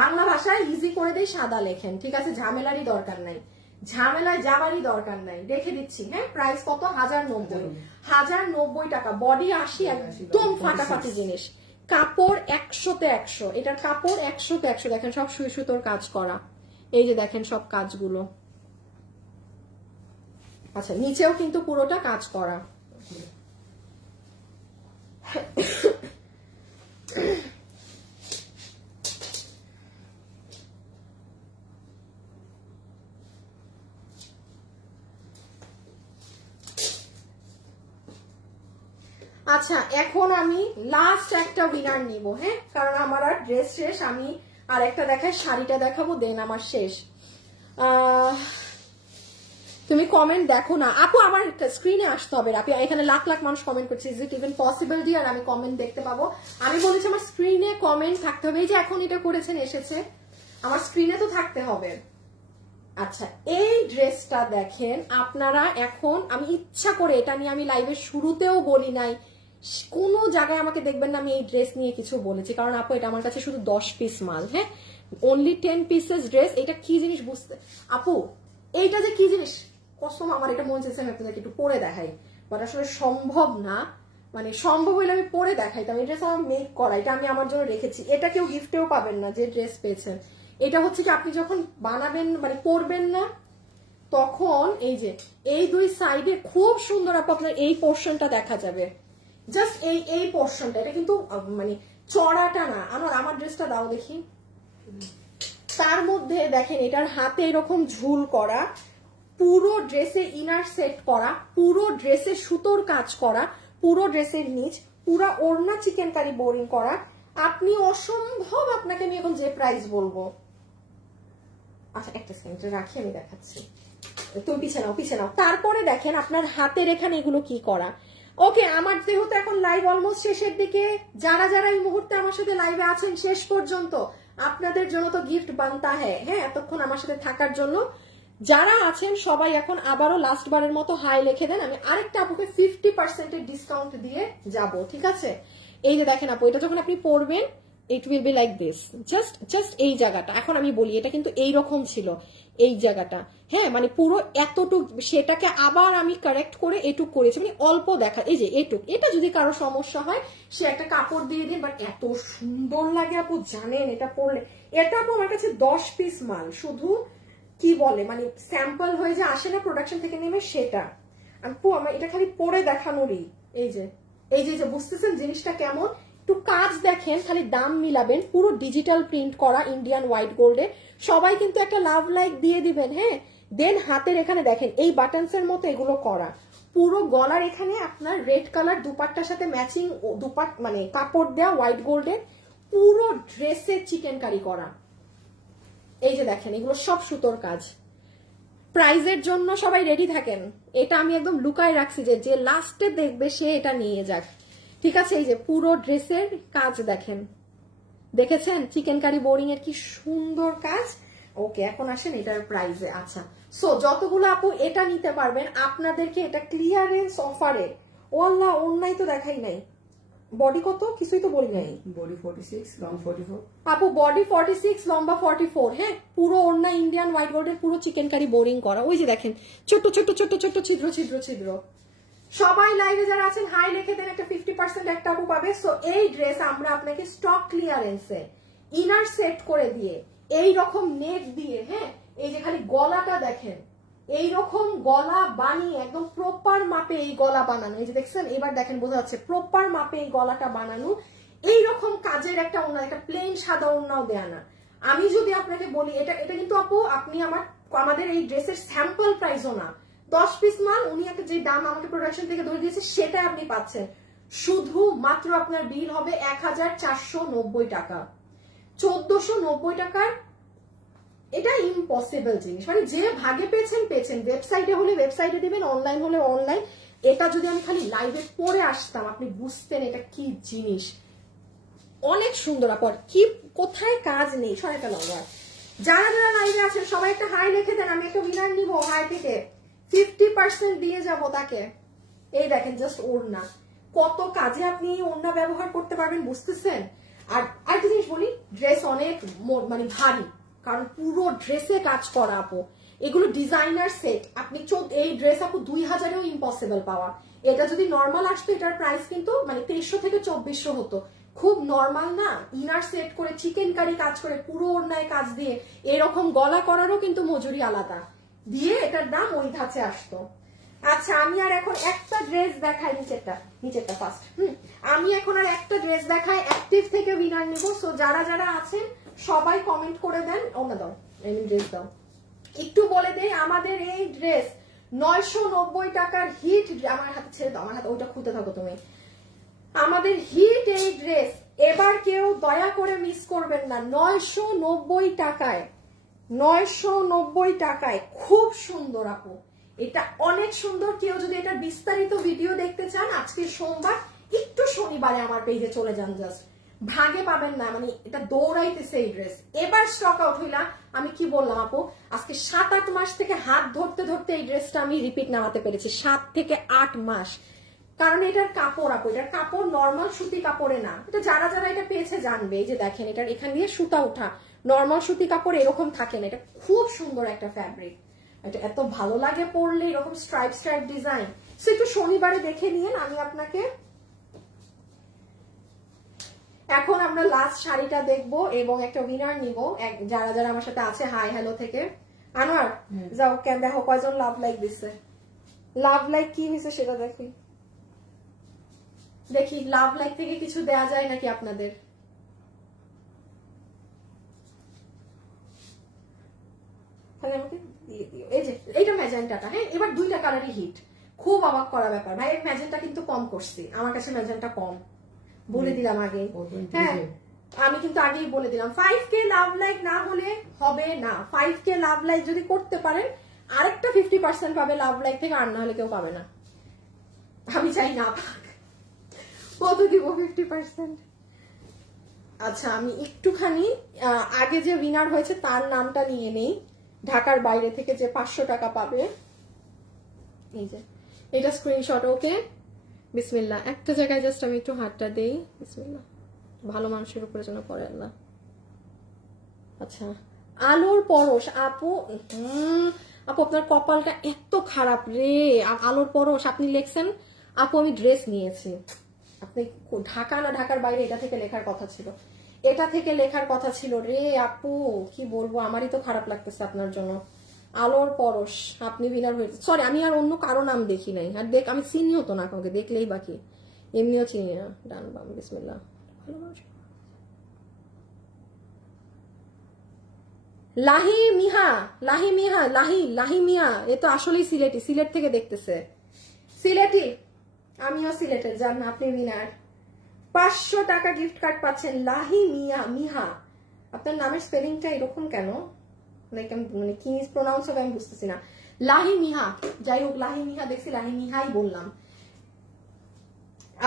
বাংলা ভাষায় ইজি করে দিয়ে সাদা লেখেন, ঠিক আছে? ঝামেলারই দরকার নাই, ঝামেলায় যাবারই দরকার নাই। রেখে দিচ্ছি। হ্যাঁ, প্রাইস কত? 1090 টাকা। বডি 80, একদম ফাটাফাটি জিনিস, কাপড় 100তে 100, এটার কাপড় 100তে 100। দেখেন সব সুই সুতোর কাজ করা, এই যে দেখেন সব কাজগুলো। আচ্ছা, নিচেও কিন্তু পুরোটা কাজ করা। আচ্ছা, এখন আমি লাস্ট একটা উইনার নিব, হ্যাঁ, কারণ আমার আর ড্রেস শেষ। আমি আর একটা দেখাই, শাড়িটা দেখাবো, দেন আমার শেষ। তুমি কমেন্ট দেখো না আপু, আমার স্ক্রিনে আসতে হবে। আপনি এখানে লাখ লাখ মানুষ কমেন্ট করছে, ইজ ইট ইভেন পসিবল ডি আর আমি কমেন্ট দেখতে পাবো? আমি বলেছি আমার স্ক্রিনে কমেন্ট থাকতে হবে। এই যে এখন এটা করেছেন, এসেছে, আমার স্ক্রিনে তো থাকতে হবে। আচ্ছা, এই ড্রেসটা দেখেন আপনারা। এখন আমি ইচ্ছা করে এটা নিয়ে আমি লাইভের শুরুতেও বলি নাই, কোনো জায়গায় আমাকে দেখবেন না আমি এই ড্রেস নিয়ে কিছু বলেছি, কারণ আপু এটা আমার কাছে শুধু 10 পিস মাল। হ্যাঁ, অনলি 10 পিসেস ড্রেস। এটা কি জিনিস বুঝতে আপু, এইটা যে কি জিনিস কসম, আমার এটা মনে চাইছে আমি আপনাদেরকে একটু পরে দেখাই, বাট আসলে সম্ভব না। মানে সম্ভব হইলে আমি পরে দেখাইতাম। এই ড্রেস আমার মেক করা, এটা আমি আমার জন্য রেখেছি। এটা কেউ গিফটেও পাবেন না যে ড্রেস পেয়েছেন। এটা হচ্ছে কি আপনি যখন বানাবেন, মানে পরবেন না, তখন এই যে এই দুই সাইডে খুব সুন্দর আপু আপনার এই পোর্শনটা দেখা যাবে, জাস্ট এই পোর্শনটা। এটা কিন্তু মানে চড়াটা না। আমার ড্রেসটা দাও দেখি। তার মধ্যে দেখেন এটার হাতে এরকম ঝুল করা, পুরো ড্রেসে ইনার সেট করা, পুরো ড্রেসে সুতোর কাজ করা, পুরো ড্রেসের নিচ পুরো ওড়না চিকেন কারি বোরিং করা। আপনি অসম্ভব, আপনাকে আমি এখন যে প্রাইস বলবো। আচ্ছা, একটা সেকেন্ড রাখি, আমি দেখাচ্ছি। তুমি পিছিয়ে নাও। তারপরে দেখেন আপনার হাতের এখানে এগুলো কি করা। ওকে, আমার যেহেতু এখন লাইভ অলমোস্ট শেষের দিকে, যারা যারা এই মুহূর্তে আমার সাথে লাইভে আছেন শেষ পর্যন্ত, আপনাদের জন্য তো গিফট বানতা হ্যাঁ। হ্যাঁ, এতক্ষণ আমার সাথে থাকার জন্য যারা আছেন সবাই এখন আবারও লাস্ট বারের মতো হাই লিখে দেন। আমি আরেকটা আপুকে 50% ডিসকাউন্ট দিয়ে যাব, ঠিক আছে? এই যে দেখেন আপু, এটা যখন আপনি পরবেন it will be like this, just এই জায়গাটা। এখন আমি বলি এটা কিন্তু এইরকম ছিল এই জায়গাটা, হ্যাঁ, মানে পুরো এতটুক, সেটাকে আবার আমি কারেক্ট করে এটুক করেছি, মানে অল্প দেখা। এই যে এটুক, এটা যদি কারো সমস্যা হয় সে একটা কাপড় দিয়ে দিন, বাট এত সুন্দর লাগে আপু জানেন এটা পরলে। এটা আপু আমার কাছে 10 পিস মাল, শুধু কি বলে মানে স্যাম্পল হয়ে যে আসে না প্রোডাকশন থেকে নেমে, সেটা আপু আমার এটা খালি পরে দেখানোরই। এই যে বুঝতেছেন জিনিসটা কেমন? একটু কাজ দেখেন, খালি দাম মিলাবেন। পুরো ডিজিটাল প্রিন্ট করা ইন্ডিয়ান হোয়াইট গোল্ডে। সবাই কিন্তু একটা লাভ লাইক দিয়ে দিবেন, হ্যাঁ। দেন হাতের এখানে দেখেন এই বাটনস এর মতো এগুলো করা, পুরো গলার এখানে আপনার রেড কালার দুপাট্টার সাথে ম্যাচিং দুপাট, মানে কাপড় দেওয়া হোয়াইট গোল্ডের, পুরো ড্রেসে চিকেন কারি করা। এই যে দেখেন এগুলো সব সুতোর কাজ। প্রাইজের জন্য সবাই রেডি থাকেন, এটা আমি একদম লুকায় রাখছি যে লাস্টে দেখবে সে এটা নিয়ে যাক, ঠিক আছে। এই যে পুরো ড্রেসের কাজ দেখেন, দেখেছেন চিকেন কারি বোরিং এর কি সুন্দর কাজ। ওকে, এখন আসেন এটার প্রাইজে। আচ্ছা, সো যতগুলো আপু এটা নিতে পারবেন আপনাদেরকে এটা ক্লিয়ারেন্স অফারে। ওয়াল্লাহ অন্যায় তো দেখাই নাই, বডি কত কিছুই তো বলি নাই। বডি 46, লং 44 আপু, বডি 46, লম্বা 44। হ্যাঁ, পুরো ওড়না ইন্ডিয়ান হোয়াইট গোল্ডের পুরো চিকেন কারি বোরিং করা। ওই যে দেখেন ছোট ছোট ছোট ছোট ছিদ্র ছিদ্র ছিদ্র। সবাই লাইভে যারা আছেন হাই লিখে দেন, একটা 50% একটা আপু পাবে। সো এই ড্রেস আমরা আপনাকে স্টক ক্লিয়ারেন্সে ইনার সেট করে দিয়ে এই রকম নেক দিয়ে, হ্যাঁ এই যে খালি গলাটা দেখেন, এইরকম গলা বানিয়ে একদম প্রপার মাপে এই গলা বানানো। এই যে দেখছেন, এবার দেখেন বোঝা যাচ্ছে প্রপার মাপে এই গলাটা বানানো। এইরকম কাজের একটা ওড়না, একটা প্লেন সাদা ওড়নাও দেয়া না। আমি যদি আপনাকে বলি এটা কিন্তু আপু আপনি আমাদের এই ড্রেসের স্যাম্পল প্রাইসও না, 10 পিস মাল উনি একটা যে দাম আমাকে প্রোডাকশন থেকে ধরে দিয়েছে সেটা আপনি পাচ্ছেন। শুধু মাত্র আপনার বিল হবে 1490 টাকা, 1490 টাকার। এটা ইম্পসিবল জিনিস, মানে যে ভাগে পেয়েছেন পেয়েছেন। ওয়েবসাইটে হলে ওয়েবসাইটে দিবেন, অনলাইন হলে অনলাইন। এটা যদি আমি খালি লাইভে পরে আসতাম আপনি বুঝতেন এটা কি জিনিস। অনেক সুন্দর আপর, কি কোথায় কাজ নেই। সহায়তা লম্বা যারা যারা লাইভে আছেন সবাই একটা হাই লিখে দেন, আমি একটা উইনার নিব হাই থেকে, 50% দিয়ে যাব তাকে। এই দেখেন জাস্ট ওড়না, কত কাজে আপনি ওড়না ব্যবহার করতে পারবেন বুঝতেছেন। আর আরেকটা জিনিস বলি, ড্রেস অনেক মানে ভারী, কারণ পুরো ড্রেসে কাজ করা আপু। এগুলো ডিজাইনার সেট, আপনি এই ড্রেস আপু 2000-এও ইম্পসিবল পাওয়া। এটা যদি নর্মাল আসতো এটার প্রাইস কিন্তু মানে 2300 থেকে 2400 হতো। খুব নর্মাল না, ইনার সেট করে চিকেন কারি কাজ করে পুরো ওড়নায় কাজ দিয়ে এরকম গলা করারও কিন্তু মজুরি আলাদা দিয়ে এটার দাম ওই ধাঁচে আসতো। আচ্ছা, আমি আর এখন একটা ড্রেস দেখাই, নিচেরটা ফার্স্ট। আমি এখন আর একটা ড্রেস দেখাই, অ্যাক্টিভ থেকে উইনার নিব। সো যারা যারা আছেন সবাই কমেন্ট করে দেন, ওনা দাও ড্রেস দাও। একটু বলে দেই আমাদের এই ড্রেস 990 টাকার হিট। আমার হাতে ছেড়ে দাও, আমার হাতে ওইটা খুলতে থাকো তুমি। আমাদের হিট এই ড্রেস এবার কেউ দয়া করে মিস করবেন না, 990 টাকায়, 990 টাকায়। খুব সুন্দর আপু, এটা অনেক সুন্দর। কেউ যদি এটা বিস্তারিত ভিডিও দেখতে চান আজকে সোমবার, একটু শনিবারে আমার পেজে চলে যান, জাস্ট ভাগে পাবেন না, মানে এটা দৌড়াইতেছে এই ড্রেস। এবার স্টক আউট হইলা, আমি কি বললাম আপু, আজকে 7-8 মাস থেকে হাত ধরতে ধরতে এই ড্রেসটা আমি রিপিট নামাতে পেরেছি, 7 থেকে 8 মাস। কারণ এটার কাপড় আপু, এটার কাপড় নর্মাল সুতি কাপড়ে না। এটা যারা যারা এটা পেয়েছে জানবে। এই যে দেখেন এটার এখান দিয়ে সুতা উঠা, নর্মাল সুতি কাপড় এরকম থাকে না। এটা খুব সুন্দর একটা ফ্যাব্রিক, এটা এত ভালো লাগে পরলে, এরকম স্ট্রাইপ স্ট্রাইপ ডিজাইন। সো একটু শনিবারে দেখে নিন। আমি আপনাকে এখন আমরা লাস্ট শাড়িটা দেখবো এবং একটা উইনার নিব। যারা যারা আমার সাথে আছে হাই হ্যালো থেকে। আনোয়ার যাও, কেন দেখো কয়জন লাভ লাইক দিচ্ছে। লাভ লাইক কি হয়েছে সেটা দেখি, দেখি লাভ লাইক থেকে কিছু দেয়া যায় নাকি আপনাদের। আমাকে দিয়ে দিও। এই যে এইটা ম্যাজেন্টাটা, হ্যাঁ এবার 2টা কালারই হিট। খুব অবাক করা ব্যাপার ভাই, এই ম্যাজেন্টা কিন্তু কম করছি, আমার কাছে ম্যাজেন্টা কম বলে দিলাম আগে। হ্যাঁ আমি কিন্তু আগেই বলে দিলাম 5K লাভ লাইক না হলে হবে না। 5K লাভ লাইক যদি করতে পারেন আরেকটা 50% পাবে লাভ লাইক থেকে, আর না হলে কেউ পাবে না। আমি চাই না পাক, কত দিব 50%। আচ্ছা, আমি একটুখানি আগে যে উইনার হয়েছে তার নামটা নিয়ে নেই, ঢাকার বাইরে থেকে যে 500 টাকা পাবে। এই যে এটা স্ক্রিনশট। ওকে বিসমিল্লাহ, একটা জায়গায় জাস্ট আমি একটু হাতটা দেই। বিসমিল্লাহ, ভালো মানুষের উপরে যেন পড়ে আল্লাহ। আচ্ছা, আলোর পরশ আপু, আপু আপনার কপালটা এত খারাপ রে। আলোর পরশ আপনি লেখছেন আপু আমি ড্রেস নিয়েছি। আপনি ঢাকা না ঢাকার বাইরে এটা থেকে লেখার কথা ছিল, এটা থেকে লেখার কথা ছিল রে আপু। কি বলবো, আমারই তো খারাপ লাগতেছে আপনার জন্য। আলোর পরশ আপনি উইনার হয়েছে। সরি, আমি আর অন্য কারো নাম দেখি নাই, আর আমি চিনিও তো না কাউকে, দেখলেই বাকি, এমনিও চিনি না। ডান বাম বিসমিল্লাহ। লাহি মিহা, লাহি মিহা, লাহি মিয়া, এ তো আসলেই সিলেটি, সিলেট থেকে দেখতেছে। সিলেটি, আমিও সিলেটের, জান আপনি উইনার। 500 টাকা গিফট কার্ড পাচ্ছেন লাহি মিহা। আপনার নামের স্পেলিংটা এরকম কেন, মানে কি প্রোনাউন্স হবে আমি বুঝতেছি না। লাহি মিহা, যাই হোক লাহি মিহা দেখছি, লাহি মিহাই বললাম।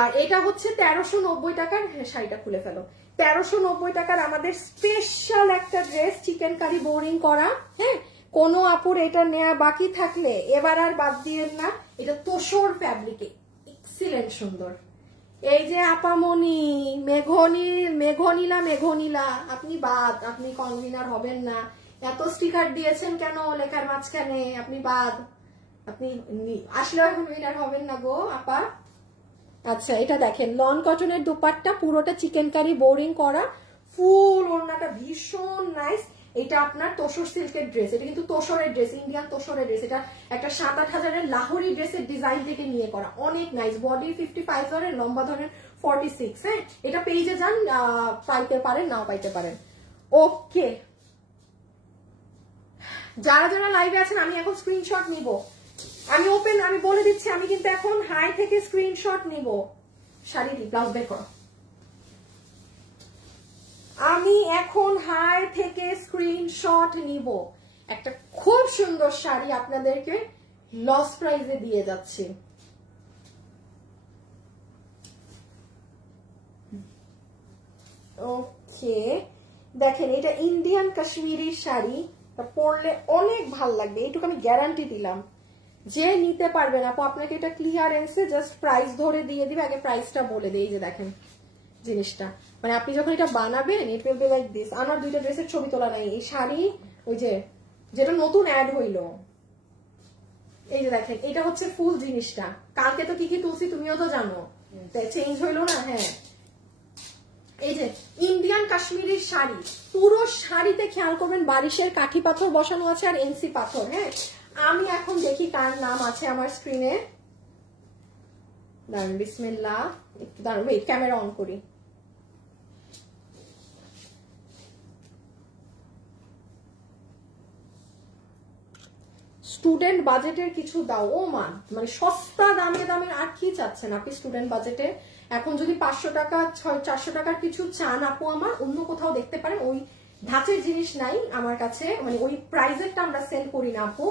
আর এটা হচ্ছে 1390 টাকার, শাড়িটা খুলে ফেলো। 1390 টাকার আমাদের স্পেশাল একটা ড্রেস, চিকেন কারি বোরিং করা। হ্যাঁ, কোনো আপুর এটা নেওয়া বাকি থাকলে এবার আর বাদ দিয়েন না। এটা তোষর ফ্যাব্রিকে, এক্সিলেন্ট সুন্দর। এই যে আপামনি মেঘনীলা, আপনি বাদ, আপনি কনভিনার হবেন না। এত স্টিকার দিয়েছেন কেন লেখার মাঝখানে, আপনি বাদ, আপনি আসলে এখন উইনার হবেন না গো আপা। আচ্ছা, এটা দেখেন লন কটনের দুপাট্টা, পুরোটা চিকেন কারি বোরিং করা, ফুল ওড়নাটা ভীষণ নাইস। এটা আপনার তোষর সিল্কের ড্রেস, এটা কিন্তু তোষরের ড্রেস, ইন্ডিয়ান তোষরের ড্রেস। এটা একটা 7-8 হাজারের লাহোরি ড্রেসের ডিজাইন থেকে নিয়ে করা, অনেক নাইস। বডি 55 ধরেন, লম্বা ধরেন 46। হ্যাঁ, এটা পেজে যান, পাইতে পারেন নাও পাইতে পারেন। ওকে, যারা যারা লাইভে আছেন আমি এখন স্ক্রিনশট নিব। আমি বলে দিচ্ছি, আমি কিন্তু এখন হাই থেকে স্ক্রিনশট নিব। শাড়ির ব্লাউজ বের করো। আমি এখন হাই থেকে স্ক্রিনশট নিব। একটা খুব সুন্দর শাড়ি আপনাদেরকে লস প্রাইসে দিয়ে যাচ্ছি। ওকে, দেখেন এটা ইন্ডিয়ান কাশ্মীরি শাড়ি, পরলে অনেক ভাল লাগবে, এইটুকু আমি গ্যারান্টি দিলাম। যে নিতে পারবেন আপু, আপনাকে এটা ক্লিয়ারেন্সে জাস্ট প্রাইস ধরে দিয়ে দিবে। আগে প্রাইসটা বলে দিই, যে দেখেন জিনিসটা, মানে আপনি যখন এটা বানাবেন it will be like this. আমার দুইটা ড্রেসের ছবি তোলা নাই, এই শাড়ি ওই যে যেটা নতুন অ্যাড হইলো, এই যে দেখেন এটা হচ্ছে ফুল জিনিসটা। কালকে তো কি তুলসি তুমিও তো জানো, চেঞ্জ হইলো না। হ্যাঁ, এই যে ইন্ডিয়ান কাশ্মীরি শাড়ি, পুরো শাড়িতে খেয়াল করবেন বারিশের কাঠি পাথর বসানো আছে আর এনসি পাথর। হ্যাঁ, আমি এখন দেখি কার নাম আছে আমার স্ক্রিনে। দাঁড়ান, বিসমিল্লাহ, একটু দাঁড়ান, ওয়েট, ক্যামেরা অন করি। স্টুডেন্ট বাজেটের কিছু দাও। ও মান, মানে সস্তা দামের আর কি চাচ্ছেন আপনি স্টুডেন্ট বাজেটে? এখন যদি 500 টাকা 400 টাকার কিছু চান আপু, আমার অন্য কোথাও দেখতে পারেন, ওই ধাঁচের জিনিস নাই আমার কাছে, মানে ওই প্রাইজেরটা আমরা সেল করি না আপু।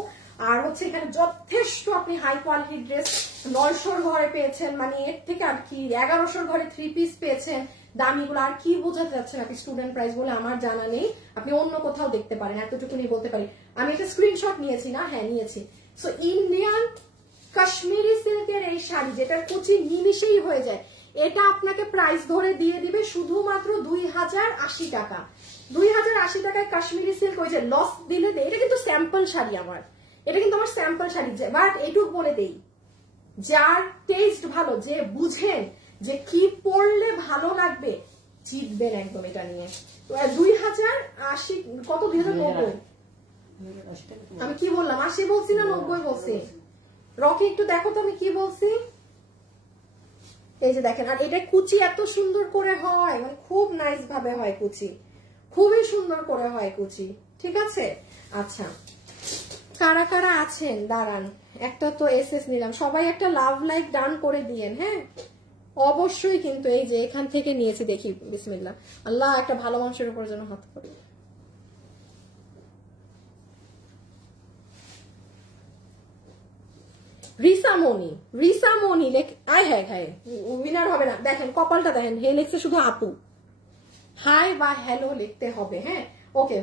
আর হচ্ছে এখানে যথেষ্ট আপনি হাই কোয়ালিটির ড্রেস 900 ঘরে পেয়েছেন, মানে এর থেকে আর কি 1100 ঘরে 3 পিস পেয়েছেন। দামিগুলো আর কি বোঝাতে যাচ্ছেন আপনি স্টুডেন্ট প্রাইস বলে, আমার জানা নেই, আপনি অন্য কোথাও দেখতে পারেন, এতটুকুনি বলতে পারি। আমি একটা স্ক্রিনশট নিয়েছি না, হ্যাঁ নিয়েছি। সো ইন্ডিয়ান কাশ্মীরি সিল্কের এই শাড়ি, যেটার কুচি নিমিশেই হয়ে যায়, এটা আপনাকে প্রাইস ধরে দিয়ে দিবে শুধুমাত্র 2080 টাকা। 2080 টাকায় কাশ্মীরি সিল্ক, ওই যে লস দিলে দেয়। এটা কিন্তু স্যাম্পল শাড়ি আমার, এটা কিন্তু আমার স্যাম্পল শাড়ি। বাট এইটুক বলে দেই, যার টেস্ট ভালো, যে বুঝেন যে কি পরলে ভালো লাগবে, জিতবেন একদম এটা নিয়ে। 2080 কত, 2090, আমি কি বললাম 80 বলছি না 90 বলছি? রকি একটু দেখো তো আমি কি বলছি। এই যে দেখেন, আর এটা কুচি এত সুন্দর করে হয়, মানে খুব নাইস ভাবে হয় কুচি, খুবই সুন্দর করে হয় কুচি। ঠিক আছে, আচ্ছা কারা কারা আছেন দাঁড়ান, একটা তো এসএস নিলাম, সবাই একটা লাভ লাইক ডান করে দিয়েন। হ্যাঁ অবশ্যই, কিন্তু এই যে এখান থেকে নিয়েছি, দেখি বিসমিল্লাহ, আল্লাহ একটা ভালো মানুষের উপর যেন হাত করি। রিসামনি আয়, হ্যাঁ হ্যাঁ, উইনার হবে না। দেখেন কপালটা দেখেন, হে লিখছে শুধু আপু, হাই বা হ্যালো লিখতে হবে। হ্যাঁ ওকে,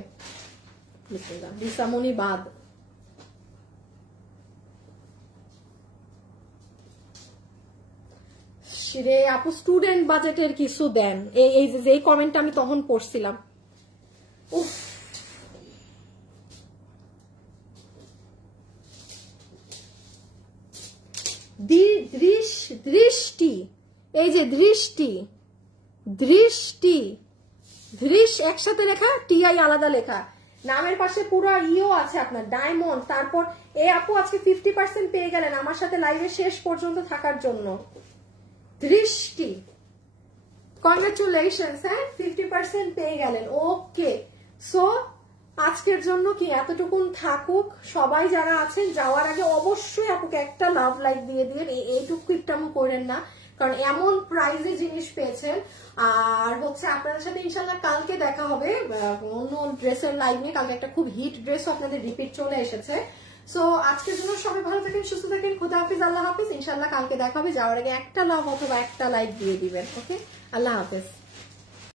রিসামনি বাদ। রে আপু স্টুডেন্ট বাজেটের কিছু দেন, এই যে কমেন্টটা আমি তখন পড়ছিলাম। উফ, দৃষ্টি, এই যে দৃষ্টি, একসাথে লেখা, টিআই আলাদা লেখা, নামের পাশে পুরো ইও আছে আপনার ডায়মন্ড। তারপর এই আপু আজকে 50% পেয়ে গেলেন আমার সাথে লাইভে শেষ পর্যন্ত থাকার জন্য। দৃষ্টি, কংগ্রেচুলেশনস, হ্যাঁ 50% পেয়ে গেলেন। ওকে, সো আজকের জন্য কি এতটুকুন থাকুক। সবাই যারা আছেন যাওয়ার আগে অবশ্যই আপুকে একটা লাভ লাইক দিয়ে দিন, এইটুকু একটু করেন না, কারণ এমন প্রাইজে জিনিস পেয়েছেন। আর হচ্ছে আপনাদের সাথে ইনশাল্লাহ কালকে দেখা হবে অন্য ড্রেসের লাইভ নিয়ে। কালকে একটা খুব হিট ড্রেসও আপনাদের রিপিট চলে এসেছে। সো আজকের জন্য সবাই ভালো থাকেন, সুস্থ থাকেন, খুদা হাফিজ, আল্লাহ হাফিজ। ইনশাল্লাহ কালকে দেখা হবে। যাওয়ার আগে একটা লাভ অথবা একটা লাইক দিয়ে দিবেন। ওকে, আল্লাহ হাফিজ।